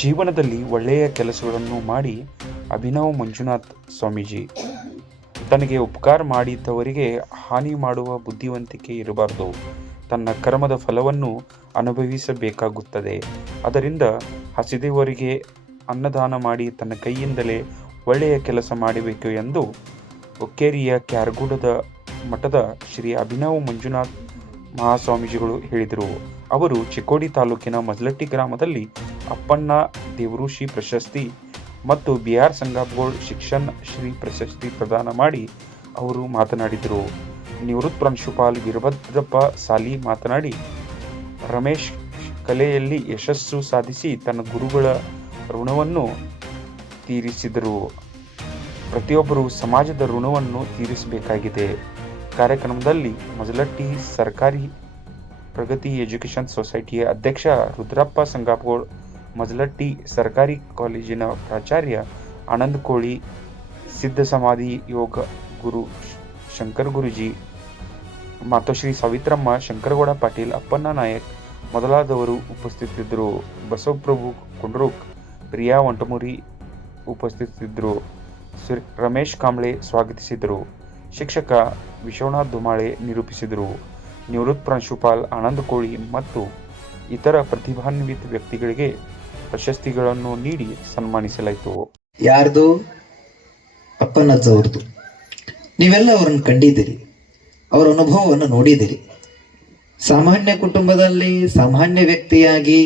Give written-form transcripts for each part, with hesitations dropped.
ಜೀವನದಲ್ಲಿ ಒಳ್ಳೆಯ ಕೆಲಸಗಳನ್ನು ಮಾಡಿ ಅಭಿನವ್ ಮಂಜುನಾಥ್ ಸ್ವಾಮೀಜಿ ತನಗೆ ಉಪಕಾರ ಮಾಡಿದವರಿಗೆ ಹಾನಿ ಮಾಡುವ ಬುದ್ಧಿವಂತಿಕೆ ಇರಬಾರದು. ತನ್ನ ಕರ್ಮದ ಫಲವನ್ನು ಅನುಭವಿಸಬೇಕಾಗುತ್ತದೆ. ಅದರಿಂದ ಹಸಿದವರಿಗೆ ಅನ್ನದಾನ ಮಾಡಿ ತನ್ನ ಕೈಯಿಂದಲೇ ಒಳ್ಳೆಯ ಕೆಲಸ ಮಾಡಬೇಕು ಎಂದು ಒಕ್ಕೇರಿಯ ಕ್ಯಾರಗೂಡದ ಮಠದ ಶ್ರೀ ಅಭಿನವ್ ಮಂಜುನಾಥ್ ಮಹಾಸ್ವಾಮೀಜಿಗಳು ಹೇಳಿದರು. ಅವರು ಚಿಕ್ಕೋಡಿ ತಾಲೂಕಿನ ಮಜಲಟ್ಟಿ ಗ್ರಾಮದಲ್ಲಿ ಅಪ್ಪಣ್ಣ ದೇವಋಷಿ ಪ್ರಶಸ್ತಿ ಮತ್ತು BR ಸಂಗಾಪಗೋಳ್ ಶಿಕ್ಷಣ ಶ್ರೀ ಪ್ರಶಸ್ತಿ ಪ್ರದಾನ ಮಾಡಿ ಅವರು ಮಾತನಾಡಿದರು. ನಿವೃತ್ತ ಪ್ರಾಂಶುಪಾಲ ವೀರಭದ್ರಪ್ಪ ಸಾಲಿ ಮಾತನಾಡಿ, ರಮೇಶ್ ಕಲೆಯಲ್ಲಿ ಯಶಸ್ಸು ಸಾಧಿಸಿ ತನ್ನ ಗುರುಗಳ ಋಣವನ್ನು ತೀರಿಸಿದರು. ಪ್ರತಿಯೊಬ್ಬರು ಸಮಾಜದ ಋಣವನ್ನು ತೀರಿಸಬೇಕಾಗಿದೆ. ಕಾರ್ಯಕ್ರಮದಲ್ಲಿ ಮಜಲಟ್ಟಿ ಸರ್ಕಾರಿ ಪ್ರಗತಿ ಎಜುಕೇಷನ್ ಸೊಸೈಟಿಯ ಅಧ್ಯಕ್ಷ ರುದ್ರಪ್ಪ ಸಂಗಾಪಗೋಳ್, ಮಜಲಟ್ಟಿ ಸರ್ಕಾರಿ ಕಾಲೇಜಿನ ಪ್ರಾಚಾರ್ಯ ಆನಂದ್ ಕೋಳಿ, ಸಿದ್ಧ ಸಮಾಧಿ ಯೋಗ ಗುರು ಶಂಕರ್ ಗುರುಜಿ, ಮಾತೋಶ್ರೀ ಸಾವಿತ್ರಮ್ಮ, ಶಂಕರಗೌಡ ಪಾಟೀಲ್, ಅಪ್ಪಣ್ಣ ನಾಯಕ್ ಮೊದಲಾದವರು ಉಪಸ್ಥಿತರಿದ್ದರು. ಬಸವಪ್ರಭು ಕುಂಡ್ರುಕ್, ಪ್ರಿಯಾ ವಂಟಮುರಿ ಉಪಸ್ಥಿತರಿದ್ದರು. ರಮೇಶ್ ಕಾಂಬ್ಳೆ ಸ್ವಾಗತಿಸಿದರು. ಶಿಕ್ಷಕ ವಿಶ್ವನಾಥ್ ದುಮಾಳೆ ನಿರೂಪಿಸಿದರು. ನಿವೃತ್ತ ಪ್ರಾಂಶುಪಾಲ್ ಆನಂದ್ ಕೋಳಿ ಮತ್ತು ಇತರ ಪ್ರತಿಭಾನ್ವಿತ ವ್ಯಕ್ತಿಗಳಿಗೆ ಪ್ರಶಸ್ತಿಗಳನ್ನು ನೀಡಿ ಸನ್ಮಾನಿಸಲಾಯಿತು. ಯಾರ್ದು? ಅಪ್ಪನಜ್ಜವ್ರದ್ದು. ನೀವೆಲ್ಲ ಅವರನ್ನು ಕಂಡಿದ್ದೀರಿ, ಅವರ ಅನುಭವವನ್ನು ನೋಡಿದಿರಿ. ಸಾಮಾನ್ಯ ಕುಟುಂಬದಲ್ಲಿ ಸಾಮಾನ್ಯ ವ್ಯಕ್ತಿಯಾಗಿ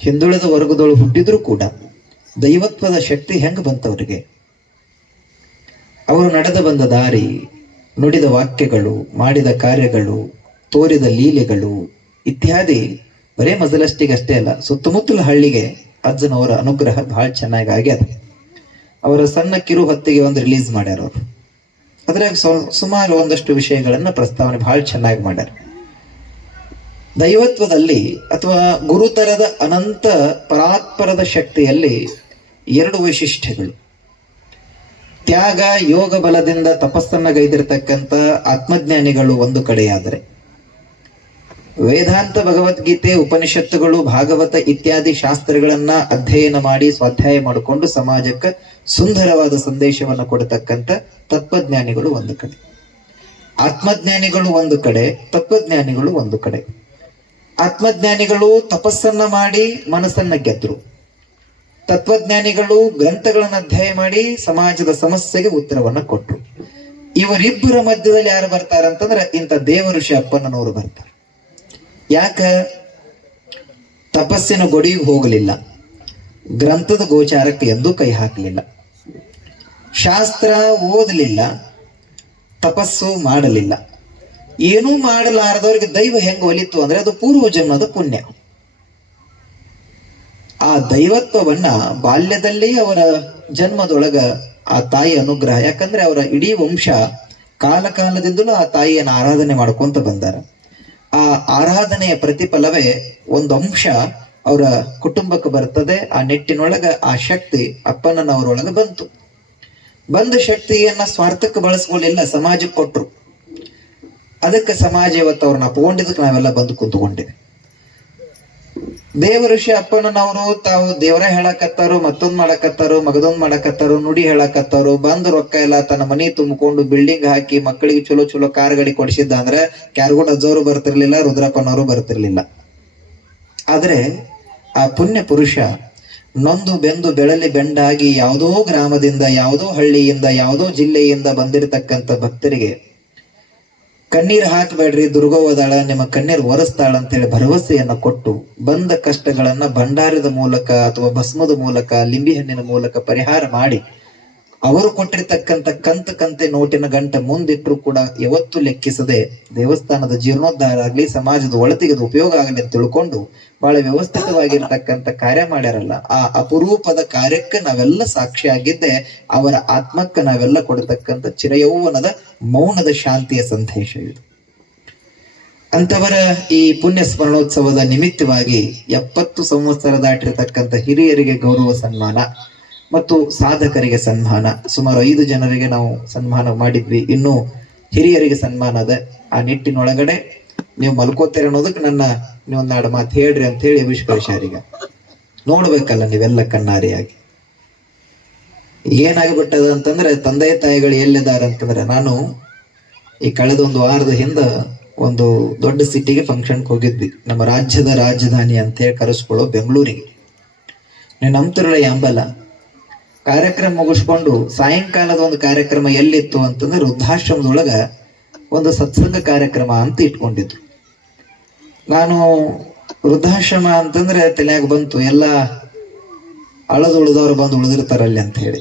ಹಿಂದುಳಿದ ವರ್ಗದೊಳು ಹುಟ್ಟಿದ್ರೂ ಕೂಡ ದೈವತ್ವದ ಶಕ್ತಿ ಹೆಂಗೆ ಬಂತವರಿಗೆ? ಅವರು ನಡೆದ ಬಂದ ದಾರಿ, ನುಡಿದ ವಾಕ್ಯಗಳು, ಮಾಡಿದ ಕಾರ್ಯಗಳು, ತೋರಿದ ಲೀಲೆಗಳು ಇತ್ಯಾದಿ ಬರೇ ಮಜಲಷ್ಟಿಗಷ್ಟೇ ಅಲ್ಲ, ಸುತ್ತಮುತ್ತಲ ಹಳ್ಳಿಗೆ ಅಜ್ಜನವರ ಅನುಗ್ರಹ ಬಹಳ ಚೆನ್ನಾಗಿ ಆಗ್ಯದ. ಅವರ ಸಣ್ಣ ಕಿರು ಹೊತ್ತಿಗೆ ಒಂದು ರಿಲೀಸ್ ಮಾಡ್ಯಾರ. ಅವರು ಅದ್ರಾಗ ಸುಮಾರು ಒಂದಷ್ಟು ವಿಷಯಗಳನ್ನ ಪ್ರಸ್ತಾವನೆ ಬಹಳ ಚೆನ್ನಾಗಿ ಮಾಡ್ಯಾರ. ದೈವತ್ವದಲ್ಲಿ ಅಥವಾ ಗುರುತರದ ಅನಂತ ಪರಾತ್ಪರದ ಶಕ್ತಿಯಲ್ಲಿ 2 ವೈಶಿಷ್ಟ್ಯಗಳು. ತ್ಯಾಗ, ಯೋಗ ಬಲದಿಂದ ತಪಸ್ಸನ್ನ ಗೈದಿರತಕ್ಕಂಥ ಆತ್ಮಜ್ಞಾನಿಗಳು ಒಂದು ಕಡೆಯಾದರೆ, ವೇದಾಂತ, ಭಗವದ್ಗೀತೆ, ಉಪನಿಷತ್ತುಗಳು, ಭಾಗವತ ಇತ್ಯಾದಿ ಶಾಸ್ತ್ರಗಳನ್ನ ಅಧ್ಯಯನ ಮಾಡಿ ಸ್ವಾಧ್ಯಾಯ ಮಾಡಿಕೊಂಡು ಸಮಾಜಕ್ಕೆ ಸುಂದರವಾದ ಸಂದೇಶವನ್ನು ಕೊಡತಕ್ಕಂಥ ತತ್ವಜ್ಞಾನಿಗಳು ಒಂದು ಕಡೆ. ಆತ್ಮಜ್ಞಾನಿಗಳು ಒಂದು ಕಡೆ, ತತ್ವಜ್ಞಾನಿಗಳು ಒಂದು ಕಡೆ. ಆತ್ಮಜ್ಞಾನಿಗಳು ತಪಸ್ಸನ್ನ ಮಾಡಿ ಮನಸ್ಸನ್ನ ಗೆದ್ರು. ತತ್ವಜ್ಞಾನಿಗಳು ಗ್ರಂಥಗಳನ್ನು ಅಧ್ಯಯನ ಮಾಡಿ ಸಮಾಜದ ಸಮಸ್ಯೆಗೆ ಉತ್ತರವನ್ನ ಕೊಟ್ರು. ಇವರಿಬ್ಬರ ಮಧ್ಯದಲ್ಲಿ ಯಾರು ಬರ್ತಾರಂತಂದ್ರೆ ಇಂಥ ದೇವಋಷಿ ಅಪ್ಪಣ್ಣನವರು ಬರ್ತಾರೆ. ಯಾಕ? ತಪಸ್ಸಿನ ಗೊಡಿಗೆ ಹೋಗಲಿಲ್ಲ, ಗ್ರಂಥದ ಗೋಚಾರಕ್ಕೆ ಎಂದೂ ಕೈ ಹಾಕಲಿಲ್ಲ, ಶಾಸ್ತ್ರ ಓದಲಿಲ್ಲ, ತಪಸ್ಸು ಮಾಡಲಿಲ್ಲ. ಏನೂ ಮಾಡಲಾರದವ್ರಿಗೆ ದೈವ ಹೆಂಗ ಒಲಿತು ಅಂದ್ರೆ ಅದು ಪೂರ್ವ ಜನ್ಮದ ಪುಣ್ಯ. ಆ ದೈವತ್ವವನ್ನ ಬಾಲ್ಯದಲ್ಲಿ ಅವರ ಜನ್ಮದೊಳಗ ಆ ತಾಯಿ ಅನುಗ್ರಹ, ಯಾಕಂದ್ರೆ ಅವರ ಇಡೀ ವಂಶ ಕಾಲದಿಂದಲೂ ಆ ತಾಯಿಯನ್ನು ಆರಾಧನೆ ಮಾಡ್ಕೊಂತ ಬಂದಾರ. ಆ ಆರಾಧನೆಯ ಪ್ರತಿಫಲವೇ ಒಂದು ಅಂಶ ಅವರ ಕುಟುಂಬಕ್ಕೆ ಬರ್ತದೆ. ಆ ನಿಟ್ಟಿನೊಳಗ ಆ ಶಕ್ತಿ ಅಪ್ಪಣ್ಣನವರೊಳಗ ಬಂತು. ಬಂದ ಶಕ್ತಿಯನ್ನ ಸ್ವಾರ್ಥಕ್ಕೆ ಬಳಸ್ಕೊಳ್ಳಿಲ್ಲ, ಸಮಾಜಕ್ಕೆ ಕೊಟ್ರು. ಅದಕ್ಕೆ ಸಮಾಜ ಇವತ್ತು ಅವ್ರನ್ನ ಅಪ್ಕೊಂಡಿದ್ದಕ್ಕೆ ನಾವೆಲ್ಲ ಬಂದು ಕುಂತ್ಕೊಂಡಿವಿ. ದೇವಋಷಿ ಅಪ್ಪಣ್ಣನವರು ತಾವು ದೇವರ ಹೇಳಕತ್ತಾರು, ಮತ್ತೊಂದ್ ಮಾಡಕತ್ತಾರು, ಮಗದೊಂದ್ ಮಾಡಕತ್ತಾರು, ನುಡಿ ಹೇಳಕತ್ತಾರು. ಬಂದ್ ರೊಕ್ಕ ಎಲ್ಲ ತನ್ನ ಮನಿ ತುಂಬಿಕೊಂಡು ಬಿಲ್ಡಿಂಗ್ ಹಾಕಿ ಮಕ್ಕಳಿಗೆ ಚಲೋ ಚಲೋ ಕಾರ್ ಗಾಡಿ ಕೊಡಿಸಿದ್ದ ಅಂದ್ರೆ ಕ್ಯಾರಗೋಡ ಅಜ್ಜವರು ಬರ್ತಿರ್ಲಿಲ್ಲ, ರುದ್ರಪ್ಪನವರು ಬರ್ತಿರ್ಲಿಲ್ಲ. ಆದ್ರೆ ಆ ಪುಣ್ಯ ಪುರುಷ ನೊಂದು ಬೆಂದು ಬೆಳಲಿ ಬೆಂಡಾಗಿ ಯಾವುದೋ ಗ್ರಾಮದಿಂದ, ಯಾವುದೋ ಹಳ್ಳಿಯಿಂದ, ಯಾವುದೋ ಜಿಲ್ಲೆಯಿಂದ ಬಂದಿರತಕ್ಕಂಥ ಭಕ್ತರಿಗೆ ಕಣ್ಣೀರ್ ಹಾಕಬೇಡ್ರಿ, ದುರ್ಗವ್ವದಾಳ, ನಿಮ್ಮ ಕಣ್ಣೀರ್ ಒರೆಸ್ತಾಳ ಅಂತ ಹೇಳಿ ಭರವಸೆಯನ್ನ ಕೊಟ್ಟು ಬಂದ ಕಷ್ಟಗಳನ್ನ ಭಂಡಾರದ ಮೂಲಕ ಅಥವಾ ಭಸ್ಮದ ಮೂಲಕ, ಲಿಂಬಿ ಹಣ್ಣಿನ ಮೂಲಕ ಪರಿಹಾರ ಮಾಡಿ ಅವರು ಕೊಟ್ಟಿರ್ತಕ್ಕಂಥ ಕಂತೆ ನೋಟಿನ ಗಂಟೆ ಮುಂದಿಟ್ಟರು ಕೂಡ ಯಾವತ್ತೂ ಲೆಕ್ಕಿಸದೆ ದೇವಸ್ಥಾನದ ಜೀರ್ಣೋದ್ಧಾರ ಆಗ್ಲಿ, ಸಮಾಜದ ಒಳತಿಗೆ ಉಪಯೋಗ ಆಗಲಿ ಅಂತ ತಿಳ್ಕೊಂಡು ಬಹಳ ವ್ಯವಸ್ಥಿತವಾಗಿರ್ತಕ್ಕಂಥ ಕಾರ್ಯ ಮಾಡ್ಯಾರಲ್ಲ. ಆ ಅಪರೂಪದ ಕಾರ್ಯಕ್ಕೆ ನಾವೆಲ್ಲ ಸಾಕ್ಷಿಯಾಗಿದ್ದೆ. ಅವರ ಆತ್ಮಕ್ಕೆ ನಾವೆಲ್ಲ ಕೊಡತಕ್ಕಂಥ ಚಿರಯೌವನದ ಮೌನದ ಶಾಂತಿಯ ಸಂದೇಶ ಇದು. ಅಂತವರ ಈ ಪುಣ್ಯ ಸ್ಮರಣೋತ್ಸವದ ನಿಮಿತ್ತವಾಗಿ 70 ಸಂವತ್ಸರ ದಾಟಿರತಕ್ಕಂಥ ಹಿರಿಯರಿಗೆ ಗೌರವ ಸನ್ಮಾನ ಮತ್ತು ಸಾಧಕರಿಗೆ ಸನ್ಮಾನ, ಸುಮಾರು 5 ಜನರಿಗೆ ನಾವು ಸನ್ಮಾನ ಮಾಡಿದ್ವಿ. ಇನ್ನು ಹಿರಿಯರಿಗೆ ಸನ್ಮಾನ ಅದ. ಆ ನಿಟ್ಟಿನೊಳಗಡೆ ನೀವು ಮಲ್ಕೋತೀರ ಅನ್ನೋದಕ್ಕೆ ನೀವೊಂದೆರಡು ಮಾತು ಹೇಳ್ರಿ ಅಂತ ಹೇಳಿ ಆವಿಷ್ಕರಿಸ್ಯಾರೀಗ. ನೋಡ್ಬೇಕಲ್ಲ ನೀವೆಲ್ಲ ಕಣ್ಣಾರಿಯಾಗಿ. ಏನಾಗ್ಬಿಟ್ಟದ ಅಂತಂದ್ರೆ ತಂದೆ ತಾಯಿಗಳು ಎಲ್ಲಿದ್ದಾರೆ ಅಂತಂದ್ರೆ, ನಾನು ಈ ಕಳೆದ ಒಂದು ವಾರದ ಹಿಂದ ಒಂದು ದೊಡ್ಡ ಸಿಟಿಗೆ ಫಂಕ್ಷನ್ಗೆ ಹೋಗಿದ್ವಿ. ನಮ್ಮ ರಾಜ್ಯದ ರಾಜಧಾನಿ ಅಂತ ಹೇಳಿ ಕರೆಸ್ಕೊಳ್ಳೋ ಬೆಂಗಳೂರಿಗೆ. ನೀವು ನಂಬ್ತಿರಲ್ಲ ಯಾಂಬಲ್ಲ, ಕಾರ್ಯಕ್ರಮ ಮುಗಿಸ್ಕೊಂಡು ಸಾಯಂಕಾಲದ ಒಂದು ಕಾರ್ಯಕ್ರಮ ಎಲ್ಲಿತ್ತು ಅಂತಂದ್ರೆ ವೃದ್ಧಾಶ್ರಮದೊಳಗ ಒಂದು ಸತ್ಸಂಗ ಕಾರ್ಯಕ್ರಮ ಅಂತ ಇಟ್ಕೊಂಡಿದ್ರು. ನಾನು ವೃದ್ಧಾಶ್ರಮ ಅಂತಂದ್ರೆ ತಲೆಯಾಗ ಬಂತು, ಎಲ್ಲ ಅಳದು ಉಳಿದವ್ರು ಬಂದು ಉಳಿದಿರ್ತಾರಲ್ಲಿ ಅಂತ ಹೇಳಿ.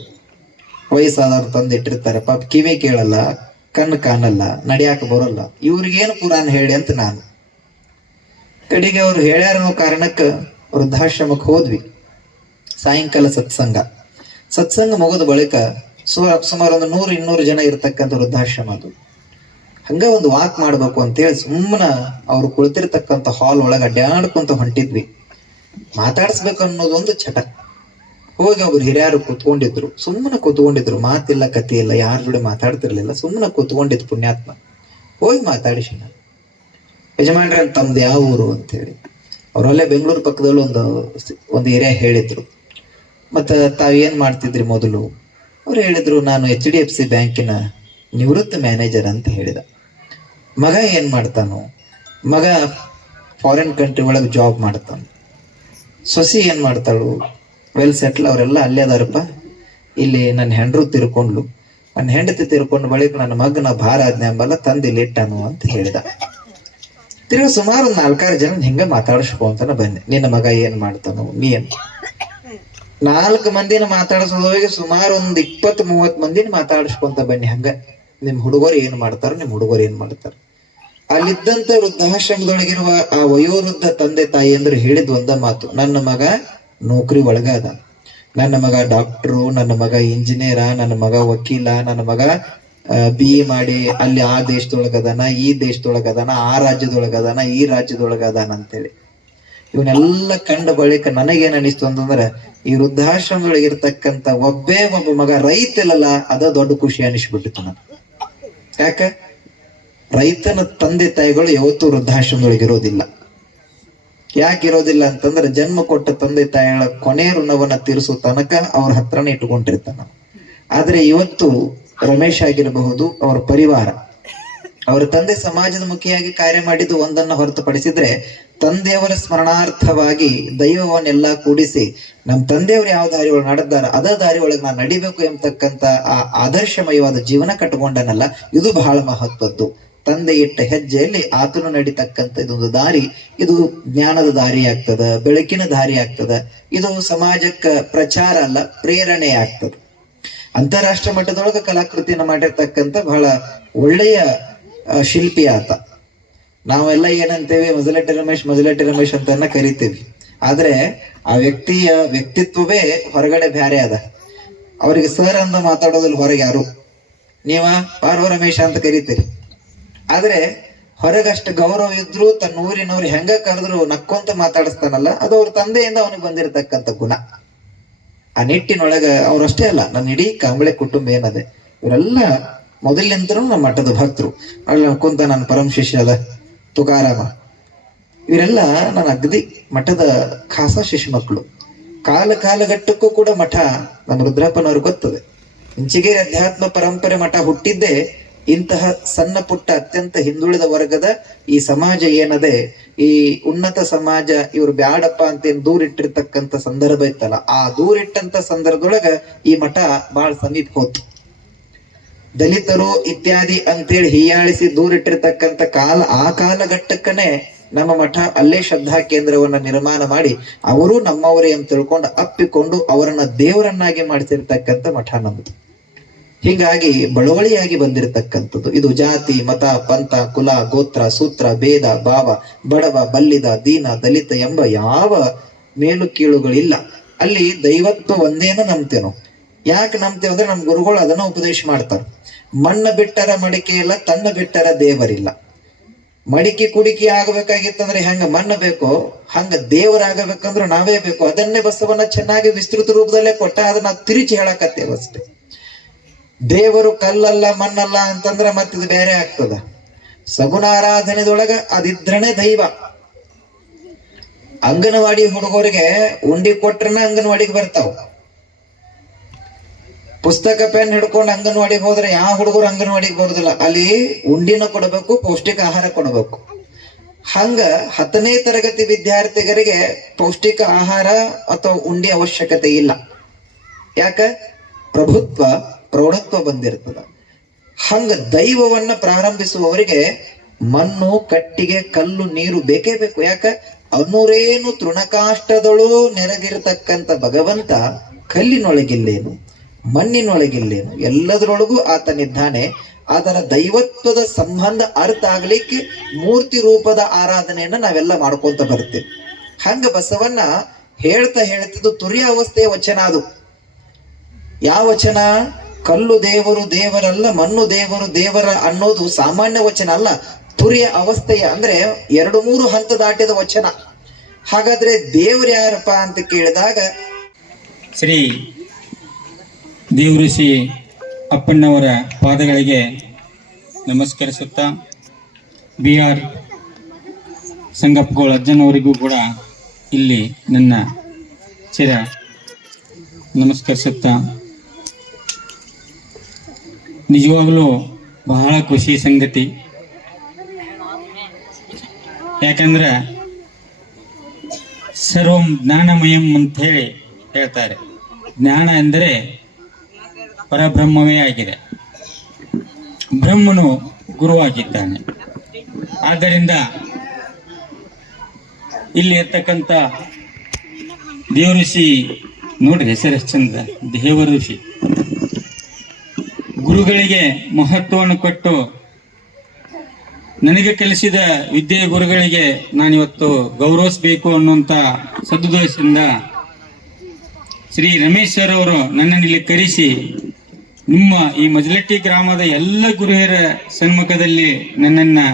ವಯಸ್ಸಾದವ್ರು ತಂದು ಇಟ್ಟಿರ್ತಾರೆ, ಪಾಪ ಕಿವಿ ಕೇಳಲ್ಲ, ಕಣ್ಣು ಕಾಣಲ್ಲ, ನಡಿಯಾಕ ಬರೋಲ್ಲ, ಇವ್ರಿಗೇನು ಪುರಾಣ ಹೇಳಿ ಅಂತ ನಾನು. ಕಡೆಗೆ ಅವ್ರು ಹೇಳ್ಯಾರ ಅನ್ನೋ ಕಾರಣಕ್ಕೆ ವೃದ್ಧಾಶ್ರಮಕ್ಕೆ ಹೋದ್ವಿ. ಸಾಯಂಕಾಲ ಸತ್ಸಂಗ ಮುಗಿದ ಬಳಿಕ ಸುಮಾರು ಒಂದು 100-200 ಜನ ಇರ್ತಕ್ಕಂಥ ವೃದ್ಧಾಶ್ರಮ ಅದು. ಹಂಗ ಒಂದು ವಾಕ್ ಮಾಡ್ಬೇಕು ಅಂತೇಳಿ ಸುಮ್ಮನ ಅವ್ರು ಕುಳಿತಿರ್ತಕ್ಕಂಥ ಹಾಲ್ ಒಳಗೆ ಅಡ್ಡಾಡ್ಕೊಂತ ಹೊಂಟಿದ್ವಿ. ಮಾತಾಡಿಸ್ಬೇಕು ಅನ್ನೋದು ಒಂದು ಚಟ. ಹೋಗಿ ಒಬ್ರು ಹಿರಿಯರು ಕೂತ್ಕೊಂಡಿದ್ರು, ಸುಮ್ಮನೆ ಕೂತ್ಕೊಂಡಿದ್ರು, ಮಾತಿಲ್ಲ ಕತಿ ಇಲ್ಲ, ಯಾರ ಜೋಡಿ ಮಾತಾಡ್ತಿರ್ಲಿಲ್ಲ, ಸುಮ್ಮನೆ ಕೂತ್ಕೊಂಡಿದ್ದು ಪುಣ್ಯಾತ್ಮ. ಹೋಗಿ ಮಾತಾಡಿಸಿ ನಾನು, ಯಜಮಾನ್ರೆ ತಮ್ದು ಯಾವ ಊರು ಅಂತೇಳಿ. ಅವರಲ್ಲೇ ಬೆಂಗಳೂರು ಪಕ್ಕದಲ್ಲೂ ಒಂದು ಏರಿಯಾ ಹೇಳಿದ್ರು. ಮತ್ತು ತಾವೇನು ಮಾಡ್ತಿದ್ರಿ ಮೊದಲು? ಅವ್ರು ಹೇಳಿದ್ರು, ನಾನು HDFC ಬ್ಯಾಂಕಿನ ನಿವೃತ್ತ ಮ್ಯಾನೇಜರ್ ಅಂತ ಹೇಳಿದ. ಮಗ ಏನು ಮಾಡ್ತಾನೋ? ಮಗ ಫಾರಿನ್ ಕಂಟ್ರಿ ಒಳಗೆ ಜಾಬ್ ಮಾಡ್ತಾನೆ. ಸೊಸಿ ಏನು ಮಾಡ್ತಾಳು? ವೆಲ್ ಸೆಟ್ಲ್, ಅವರೆಲ್ಲ ಅಲ್ಲೇ ಅದಾರಪ್ಪ. ಇಲ್ಲಿ ನನ್ನ ಹೆಂಡ್ರು ತಿರ್ಕೊಂಡ್ಲು, ನನ್ನ ಹೆಂಡತಿ ತಿರ್ಕೊಂಡ್ ಬಳಿಕ ನನ್ನ ಮಗನ ಭಾರ ಆಜ್ಞೆ ಅಂಬಲ್ಲ ತಂದು ಇಲ್ಲಿಟ್ಟಾನು ಅಂತ ಹೇಳಿದ. ತಿರ್ಗ ಸುಮಾರು ಒಂದು 4-6 ಜನ ಹಿಂಗ ಮಾತಾಡಿಸ್ಕೊಂತಾನ ಬನ್ನಿ. ನಿನ್ನ ಮಗ ಏನ್ ಮಾಡ್ತಾನೋ, ನೀ ಏನ್? 4 ಮಂದಿನ ಮಾತಾಡಿಸೋದೋಗಿ ಸುಮಾರು ಒಂದು 20-30 ಮಂದಿನ ಮಾತಾಡಿಸ್ಕೊಂತ ಬನ್ನಿ. ಹಂಗ ನಿಮ್ ಹುಡುಗರು ಏನ್ ಮಾಡ್ತಾರ, ನಿಮ್ ಹುಡುಗರು ಏನ್ ಮಾಡ್ತಾರ. ಅಲ್ಲಿದ್ದಂತ ವೃದ್ಧಾಶ್ರಮದೊಳಗಿರುವ ಆ ವಯೋವೃದ್ಧ ತಂದೆ ತಾಯಿ ಅಂದ್ರೆ ಹೇಳಿದ್ ಒಂದ ಮಾತು, ನನ್ನ ಮಗ ನೌಕರಿ ಒಳಗ ಅದ, ನನ್ನ ಮಗ ಡಾಕ್ಟ್ರು, ನನ್ನ ಮಗ ಇಂಜಿನಿಯರ, ನನ್ನ ಮಗ ವಕೀಲ, ನನ್ನ ಮಗ BA ಮಾಡಿ ಅಲ್ಲಿ ಆ ದೇಶದೊಳಗದಾನ, ಈ ದೇಶದೊಳಗದಾನ, ಆ ರಾಜ್ಯದೊಳಗದಾನ, ಈ ರಾಜ್ಯದೊಳಗದಾನ ಅಂತೇಳಿ. ಇವನ್ನೆಲ್ಲ ಕಂಡ ಬಳಿಕ ನನಗೇನ್ ಅನಿಸ್ತು ಅಂತಂದ್ರೆ, ಈ ವೃದ್ಧಾಶ್ರಮದೊಳಗಿರ್ತಕ್ಕಂಥ ಒಬ್ಬ ಮಗ ರೈತ ಇಲ್ಲಲ್ಲ, ಅದ ದೊಡ್ಡ ಖುಷಿ ಅನಿಸ್ಬಿಟ್ಟಿತ್ತು ನಾನು. ಯಾಕ? ರೈತನ ತಂದೆ ತಾಯಿಗಳು ಯಾವತ್ತೂ ವೃದ್ಧಾಶ್ರಮದೊಳಗೆ ಇರೋದಿಲ್ಲ. ಯಾಕೆ ಇರೋದಿಲ್ಲ ಅಂತಂದ್ರೆ, ಜನ್ಮ ಕೊಟ್ಟ ತಂದೆ ತಾಯಿಗಳ ಕೊನೆ ಋಣವನ್ನ ತೀರಿಸೋ ತನಕ ಅವ್ರ ಹತ್ರನೇ ಇಟ್ಕೊಂಡಿರ್ತಾನ. ಆದ್ರೆ ಇವತ್ತು ರಮೇಶ್ ಆಗಿರಬಹುದು, ಅವ್ರ ಪರಿವಾರ, ಅವರ ತಂದೆ ಸಮಾಜದ ಮುಖಿಯಾಗಿ ಕಾರ್ಯ ಮಾಡಿದ್ದು ಒಂದನ್ನ ಹೊರತುಪಡಿಸಿದ್ರೆ, ತಂದೆಯವರ ಸ್ಮರಣಾರ್ಥವಾಗಿ ದೈವವನ್ನೆಲ್ಲ ಕೂಡಿಸಿ ನಮ್ಮ ತಂದೆಯವರು ಯಾವ ದಾರಿ ಒಳಗೆ ನಡೆದಾರ ಅದ ದಾರಿ ಒಳಗೆ ನಾನು ನಡಿಬೇಕು ಎಂಬತಕ್ಕಂತ ಆ ಆದರ್ಶಮಯವಾದ ಜೀವನ ಕಟ್ಟಿಕೊಂಡನಲ್ಲ, ಇದು ಬಹಳ ಮಹತ್ವದ್ದು. ತಂದೆ ಇಟ್ಟ ಹೆಜ್ಜೆಯಲ್ಲಿ ಆತನು ನಡೀತಕ್ಕಂಥ ಇದೊಂದು ದಾರಿ, ಇದು ಜ್ಞಾನದ ದಾರಿ ಆಗ್ತದ, ಬೆಳಕಿನ ದಾರಿ ಆಗ್ತದ. ಇದು ಸಮಾಜಕ್ಕೆ ಪ್ರಚಾರ ಅಲ್ಲ, ಪ್ರೇರಣೆ ಆಗ್ತದ. ಅಂತಾರಾಷ್ಟ್ರೀಯ ಮಟ್ಟದೊಳಗೆ ಕಲಾಕೃತಿಯನ್ನು ಮಾಡಿರ್ತಕ್ಕಂಥ ಬಹಳ ಒಳ್ಳೆಯ ಶಿಲ್ಪಿ ಆತ. ನಾವೆಲ್ಲ ಏನಂತೇವೆ, ಮಜಲಟ್ಟಿ ರಮೇಶ್ ಅಂತ ಕರಿತೀವಿ. ಆದ್ರೆ ಆ ವ್ಯಕ್ತಿಯ ವ್ಯಕ್ತಿತ್ವವೇ ಹೊರಗಡೆ ಬ್ಯಾರೆ ಅದ. ಅವರಿಗೆ ಸರ್ ಅಂತ ಮಾತಾಡೋದಿಲ್ಲ ಹೊರಗೆ ಯಾರು. ನೀವ ಪಾರ್ವ ರಮೇಶ ಅಂತ ಕರಿತೀರಿ, ಆದ್ರೆ ಹೊರಗಷ್ಟು ಗೌರವ ಇದ್ರು ತನ್ನ ಊರಿನವ್ರು ಹೆಂಗ ಕರೆದ್ರು ನಕ್ಕೊಂತ ಮಾತಾಡಿಸ್ತಾನಲ್ಲ, ಅದು ಅವ್ರ ತಂದೆಯಿಂದ ಅವನಿಗೆ ಬಂದಿರತಕ್ಕಂಥ ಗುಣ. ಆ ನಿಟ್ಟಿನೊಳಗ ಅವ್ರಷ್ಟೇ ಅಲ್ಲ, ನನ್ನ ಇಡೀ ಕಾಂಬಳೆ ಕುಟುಂಬ ಏನದೆ, ಇವರೆಲ್ಲ ಮೊದಲಿನಿಂದಲೂ ನಮ್ಮ ಮಠದ ಭಕ್ತರು. ಅಲ್ಲಿ ಕುಂತ ನನ್ನ ಪರಮ ಶಿಷ್ಯ ಅದ ತುಕಾರಾಮ, ಇವರೆಲ್ಲ ನನ್ನ ಅಗದಿ ಮಠದ ಖಾಸ ಶಿಷ್ಯ ಮಕ್ಕಳು. ಕಾಲಘಟ್ಟಕ್ಕೂ ಕೂಡ ಮಠ ನಮ್ಮ ರುದ್ರಪ್ಪನವ್ರಿಗೆ ಗೊತ್ತದೆ. ಇಂಚಿಗೇರಿ ಅಧ್ಯಾತ್ಮ ಪರಂಪರೆ ಮಠ ಹುಟ್ಟಿದ್ದೇ ಇಂತಹ ಸಣ್ಣ ಪುಟ್ಟ ಅತ್ಯಂತ ಹಿಂದುಳಿದ ವರ್ಗದ ಈ ಸಮಾಜ ಏನದೆ, ಈ ಉನ್ನತ ಸಮಾಜ ಇವ್ರು ಬ್ಯಾಡಪ್ಪ ಅಂತ ಏನ್ ದೂರಿಟ್ಟಿರ್ತಕ್ಕಂಥ ಸಂದರ್ಭ ಇತ್ತಲ್ಲ, ಆ ದೂರಿಟ್ಟಂತ ಸಂದರ್ಭದೊಳಗ ಈ ಮಠ ಬಹಳ ಸಮೀಪ ಹೋತು. ದಲಿತರು ಇತ್ಯಾದಿ ಅಂತೇಳಿ ಹೀಯಾಳಿಸಿ ದೂರಿಟ್ಟಿರ್ತಕ್ಕಂಥ ಆ ಕಾಲಘಟ್ಟಕ್ಕನೆ ನಮ್ಮ ಮಠ ಅಲ್ಲೇ ಶ್ರದ್ಧಾ ಕೇಂದ್ರವನ್ನ ನಿರ್ಮಾಣ ಮಾಡಿ ಅವರು ನಮ್ಮವರೇ ಅಂತ ತಿಳ್ಕೊಂಡು ಅಪ್ಪಿಕೊಂಡು ಅವರನ್ನ ದೇವರನ್ನಾಗಿ ಮಾಡಿಸಿರ್ತಕ್ಕಂಥ ಮಠ ನಮ್ಮದು. ಹೀಗಾಗಿ ಬಳುವಳಿಯಾಗಿ ಬಂದಿರತಕ್ಕಂಥದ್ದು ಇದು. ಜಾತಿ, ಮತ, ಪಂಥ, ಕುಲ, ಗೋತ್ರ, ಸೂತ್ರ, ಭೇದ ಭಾವ, ಬಡವ, ಬಲ್ಲಿದ, ದೀನ, ದಲಿತ ಎಂಬ ಯಾವ ಮೇಲು ಕೀಳುಗಳಿಲ್ಲ. ಅಲ್ಲಿ ದೈವತ್ವ ಒಂದೇನ ನಂಬ್ತೇನೋ. ಯಾಕೆ ನಂಬ್ತೇವೆ ಅಂದ್ರೆ ನಮ್ ಗುರುಗಳು ಅದನ್ನ ಉಪದೇಶ ಮಾಡ್ತಾರೆ. ಮಣ್ಣ ಬಿಟ್ಟರ ಮಡಿಕೆ ಇಲ್ಲ, ತನ್ನ ಬಿಟ್ಟರ ದೇವರಿಲ್ಲ. ಮಡಿಕೆ ಕುಡಿಕೆ ಆಗಬೇಕಾಗಿತ್ತಂದ್ರೆ ಹೆಂಗ ಮಣ್ಣು ಬೇಕೋ ಹಂಗ ದೇವರಾಗಬೇಕಂದ್ರೆ ನಾವೇ ಬೇಕು. ಅದನ್ನೇ ಬಸವನ್ನ ಚೆನ್ನಾಗಿ ವಿಸ್ತೃತ ರೂಪದಲ್ಲೇ ಕೊಟ್ಟ, ಅದನ್ನ ತಿರುಚಿ ಹೇಳಕತ್ತೇವ ಅಷ್ಟೇ. ದೇವರು ಕಲ್ಲಲ್ಲ ಮಣ್ಣಲ್ಲ ಅಂತಂದ್ರೆ ಮತ್ತಿದು ಬೇರೆ ಆಗ್ತದ. ಸಗುಣ ಆರಾಧನೆದೊಳಗ ಅದಿದ್ರನೇ ದೈವ. ಅಂಗನವಾಡಿ ಹುಡುಗರಿಗೆ ಉಂಡಿ ಕೊಟ್ರನ ಅಂಗನವಾಡಿಗೆ ಬರ್ತಾವ. ಪುಸ್ತಕ ಪೆನ್ ಹಿಡ್ಕೊಂಡು ಅಂಗನವಾಡಿಗೆ ಹೋದ್ರೆ ಯಾವ ಹುಡುಗರು ಅಂಗನವಾಡಿಗೆ ಬರುದಿಲ್ಲ. ಅಲ್ಲಿ ಉಂಡಿನ ಕೊಡಬೇಕು, ಪೌಷ್ಟಿಕ ಆಹಾರ ಕೊಡಬೇಕು. ಹಂಗ 10ನೇ ತರಗತಿ ವಿದ್ಯಾರ್ಥಿಗರಿಗೆ ಪೌಷ್ಟಿಕ ಆಹಾರ ಅಥವಾ ಉಂಡಿ ಅವಶ್ಯಕತೆ ಇಲ್ಲ. ಯಾಕ? ಪ್ರಭುತ್ವ ಪ್ರೌಢತ್ವ ಬಂದಿರ್ತದ. ಹಂಗ ದೈವವನ್ನ ಪ್ರಾರಂಭಿಸುವವರಿಗೆ ಮಣ್ಣು, ಕಟ್ಟಿಗೆ, ಕಲ್ಲು, ನೀರು ಬೇಕೇ ಬೇಕು. ಯಾಕ? ಅನುರೇನು ತೃಣಕಾಷ್ಟದಳು ನೆರೆದಿರತಕ್ಕಂತ ಭಗವಂತ ಕಲ್ಲಿನೊಳಗಿಲ್ಲೇನು, ಮಣ್ಣಿನೊಳಗಿಲ್ಲೇನು, ಎಲ್ಲದರೊಳಗೂ ಆತನಿದ್ದಾನೆ. ಅದರ ದೈವತ್ವದ ಸಂಬಂಧ ಅರ್ಥ ಆಗ್ಲಿಕ್ಕೆ ಮೂರ್ತಿ ರೂಪದ ಆರಾಧನೆಯನ್ನ ನಾವೆಲ್ಲ ಮಾಡ್ಕೊಂತ ಬರ್ತೇವೆ. ಹಂಗ ಬಸವಣ್ಣ ಹೇಳ್ತಿದ್ದು ತುರಿಯ ಅವಸ್ಥೆಯ ವಚನ ಅದು. ಯಾವ ವಚನ? ಕಲ್ಲು ದೇವರು ದೇವರಲ್ಲ, ಮಣ್ಣು ದೇವರು ದೇವರ ಅನ್ನೋದು ಸಾಮಾನ್ಯ ವಚನ ಅಲ್ಲ, ತುರಿಯ ಅವಸ್ಥೆಯ ಅಂದ್ರೆ 2-3 ಹಂತ ದಾಟಿದ ವಚನ. ಹಾಗಾದ್ರೆ ದೇವ್ರು ಯಾರಪ್ಪ ಅಂತ ಕೇಳಿದಾಗ ಶ್ರೀ ದೇವಋಷಿ ಅಪ್ಪಣ್ಣವರ ಪಾದಗಳಿಗೆ ನಮಸ್ಕರಿಸುತ್ತಾ, BR ಸಂಗಪ್ಪಗೋಳ ಅಜ್ಜನವರಿಗೂ ಕೂಡ ಇಲ್ಲಿ ನನ್ನ ಚಿರ ನಮಸ್ಕರಿಸುತ್ತಾ, ನಿಜವಾಗಲೂ ಬಹಳ ಖುಷಿ ಸಂಗತಿ. ಯಾಕಂದ್ರೆ ಸರ್ವಂ ಜ್ಞಾನಮಯಂ ಅಂತ ಹೇಳಿ ಹೇಳ್ತಾರೆ. ಜ್ಞಾನ ಎಂದರೆ ಪರಬ್ರಹ್ಮವೇ ಆಗಿದೆ. ಬ್ರಹ್ಮನು ಗುರುವಾಗಿದ್ದಾನೆ. ಆದ್ದರಿಂದ ಇಲ್ಲಿ ಇರ್ತಕ್ಕಂಥ ದೇವಋಷಿ ನೋಡ್ರಿ, ಹೆಸರು ಎಷ್ಟು ಚಂದ, ದೇವಋಷಿ. ಗುರುಗಳಿಗೆ ಮಹತ್ವವನ್ನು ಕೊಟ್ಟು ನನಗೆ ಕಲಿಸಿದ ವಿದ್ಯೆ ಗುರುಗಳಿಗೆ ನಾನಿವತ್ತು ಗೌರವಿಸಬೇಕು ಅನ್ನುವಂಥ ಸದುದ್ದೇಶದಿಂದ ಶ್ರೀ ರಮೇಶ್ ಸರ್ ಅವರು ನನ್ನನ್ನು ಇಲ್ಲಿ ಕರೆಸಿ ನಿಮ್ಮ ಈ ಮಜಲಟ್ಟಿ ಗ್ರಾಮದ ಎಲ್ಲ ಗುರುಹಿಯರ ಸನ್ಮುಖದಲ್ಲಿ ನನ್ನನ್ನು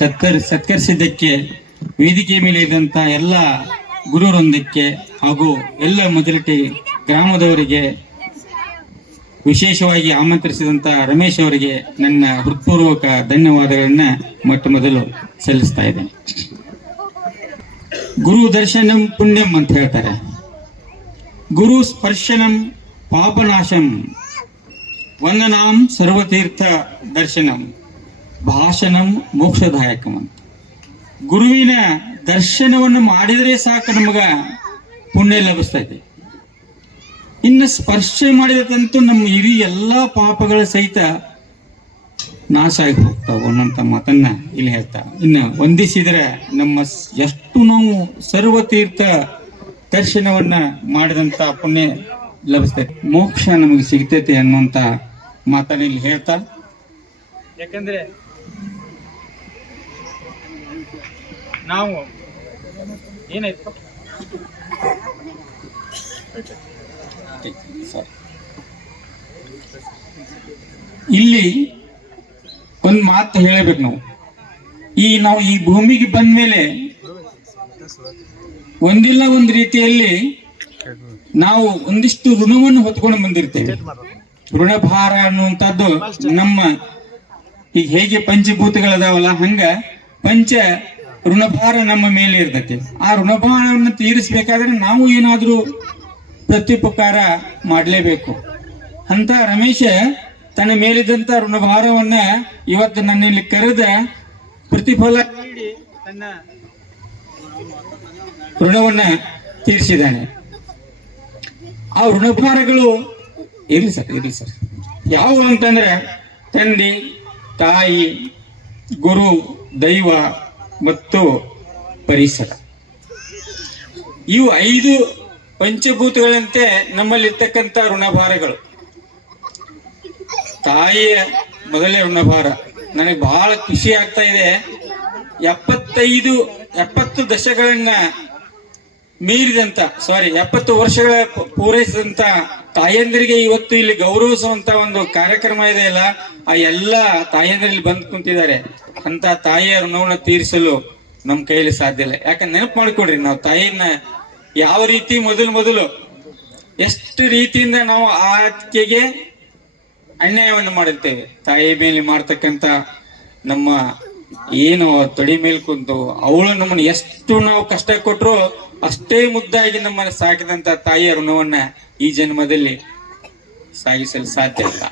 ಸತ್ಕರಿಸಿದ್ದಕ್ಕೆ, ವೇದಿಕೆ ಮೇಲೆ ಇದ್ದಂಥ ಎಲ್ಲ ಗುರುವೃಂದಕ್ಕೆ ಹಾಗೂ ಎಲ್ಲ ಮಜಲಟ್ಟಿ ಗ್ರಾಮದವರಿಗೆ, ವಿಶೇಷವಾಗಿ ಆಮಂತ್ರಿಸಿದಂಥ ರಮೇಶ್ ಅವರಿಗೆ ನನ್ನ ಹೃತ್ಪೂರ್ವಕ ಧನ್ಯವಾದಗಳನ್ನ ಮೊಟ್ಟ ಮೊದಲು ಸಲ್ಲಿಸ್ತಾ ಇದ್ದೇನೆ. ಗುರು ದರ್ಶನಂ ಪುಣ್ಯಂ ಅಂತ ಹೇಳ್ತಾರೆ. ಗುರು ಸ್ಪರ್ಶನಂ ಪಾಪನಾಶಂ, ವಂದನಾಂ ಸರ್ವತೀರ್ಥ ದರ್ಶನಂ, ಭಾಷಣಂ ಮೋಕ್ಷದಾಯಕಂ ಅಂತ. ಗುರುವಿನ ದರ್ಶನವನ್ನು ಮಾಡಿದರೆ ಸಾಕು ನಮಗ ಪುಣ್ಯ ಲಭಿಸ್ತೈತೆ. ಇನ್ನು ಸ್ಪರ್ಶ ಮಾಡಿದಂತೂ ನಮ್ಮ ಇಡೀ ಎಲ್ಲಾ ಪಾಪಗಳ ಸಹಿತ ನಾಶ ಆಗಿ ಹೋಗ್ತಾವ ಅನ್ನೋಂಥ ಮಾತನ್ನ ಇಲ್ಲಿ ಹೇಳ್ತಾ, ಇನ್ನು ವಂದಿಸಿದ್ರೆ ನಮ್ಮ ಎಷ್ಟು ನಾವು ಸರ್ವತೀರ್ಥ ದರ್ಶನವನ್ನ ಮಾಡಿದಂತ ಪುಣ್ಯ ಲಭಿಸ್ತೈತೆ, ಮೋಕ್ಷ ನಮಗೆ ಸಿಗ್ತೈತೆ ಅನ್ನುವಂತ ಮಾತನ್ನ ಇಲ್ಲಿ ಹೇಳ್ತಾ, ಯಾಕಂದ್ರೆ ನಾವು ಏನಾಯ್ತು ಇಲ್ಲಿ ಒಂದು ಮಾತು ಹೇಳಬೇಕು. ನಾವು ಈ ಭೂಮಿಗೆ ಬಂದ ಮೇಲೆ ಒಂದಿಲ್ಲ ಒಂದು ರೀತಿಯಲ್ಲಿ ನಾವು ಒಂದಿಷ್ಟು ಋಣವನ್ನು ಹೊತ್ಕೊಂಡು ಬಂದಿರ್ತೇವೆ. ಋಣಭಾರ ಅನ್ನುವಂಥದ್ದು ನಮ್ಮ ಈಗ ಹೇಗೆ ಪಂಚಭೂತಗಳದಾವಲ್ಲ, ಹಂಗ ಪಂಚ ಋಣಭಾರ ನಮ್ಮ ಮೇಲೆ ಇರ್ತೈತಿ. ಆ ಋಣಭಾರವನ್ನು ತೀರಿಸಬೇಕಾದ್ರೆ ನಾವು ಏನಾದ್ರೂ ಪ್ರತ್ಯುಪಕಾರ ಮಾಡಲೇಬೇಕು ಅಂತ ರಮೇಶ ತನ್ನ ಮೇಲಿದ್ದಂತ ಋಣಭಾರವನ್ನ ಇವತ್ತು ನನ್ನಲ್ಲಿ ಕರೆದ ಪ್ರತಿಫಲ ನೀಡಿ ತನ್ನ ಋಣವನ್ನ ತೀರಿಸಿದ್ದಾನೆ. ಆ ಋಣಭಾರಗಳು ಇರ್ಲಿ ಸರ್ ಯಾವುವು ಅಂತಂದ್ರೆ ತಂದೆ, ತಾಯಿ, ಗುರು, ದೈವ ಮತ್ತು ಪರಿಸರ. ಇವು 5 ಪಂಚಭೂತಗಳಂತೆ ನಮ್ಮಲ್ಲಿರ್ತಕ್ಕಂಥ ಋಣಭಾರಗಳು. ತಾಯಿಯ ಮೊದಲನೇ ಋಣಭಾರ ನನಗೆ ಬಹಳ ಖುಷಿ ಆಗ್ತಾ ಇದೆ. 70 ದಶಕಗಳನ್ನ ಮೀರಿದಂತ 70 ವರ್ಷಗಳ ಪೂರೈಸಿದಂತ ತಾಯಂದಿರಿಗೆ ಇವತ್ತು ಇಲ್ಲಿ ಗೌರವಿಸುವಂತ ಒಂದು ಕಾರ್ಯಕ್ರಮ ಇದೆ ಅಲ್ಲ, ಆ ಎಲ್ಲ ತಾಯಂದಿರಲ್ಲಿ ಬಂದು ಕುಂತಿದ್ದಾರೆ. ಅಂತ ತಾಯಿಯ ಋಣವನ್ನು ತೀರಿಸಲು ನಮ್ಮ ಕೈಯಲ್ಲಿ ಸಾಧ್ಯ ಇಲ್ಲ. ಯಾಕಂದ್ರೆ ನೆನಪು ಮಾಡ್ಕೊಡ್ರಿ, ನಾವು ತಾಯಿಯನ್ನ ಯಾವ ರೀತಿ ಮೊದಲು ಎಷ್ಟು ರೀತಿಯಿಂದ ನಾವು ಆಕೆಗೆ ಅನ್ಯಾಯವನ್ನು ಮಾಡಿರ್ತೇವೆ. ತಾಯಿ ಮೇಲೆ ಮಾಡ್ತಕ್ಕಂಥ ನಮ್ಮ ಏನು ತೊಡಿ ಮೇಲೆ ಕುಂತು ಅವಳು ನಮ್ಮನ್ನ ಎಷ್ಟು ನಾವು ಕಷ್ಟ ಕೊಟ್ಟರು ಅಷ್ಟೇ ಮುದ್ದಾಗಿ ನಮ್ಮನ್ನ ಸಾಕಿದಂತ ತಾಯಿಯ ಋಣವನ್ನ ಈ ಜನ್ಮದಲ್ಲಿ ಸಾಗಿಸಲು ಸಾಧ್ಯ ಇಲ್ಲ.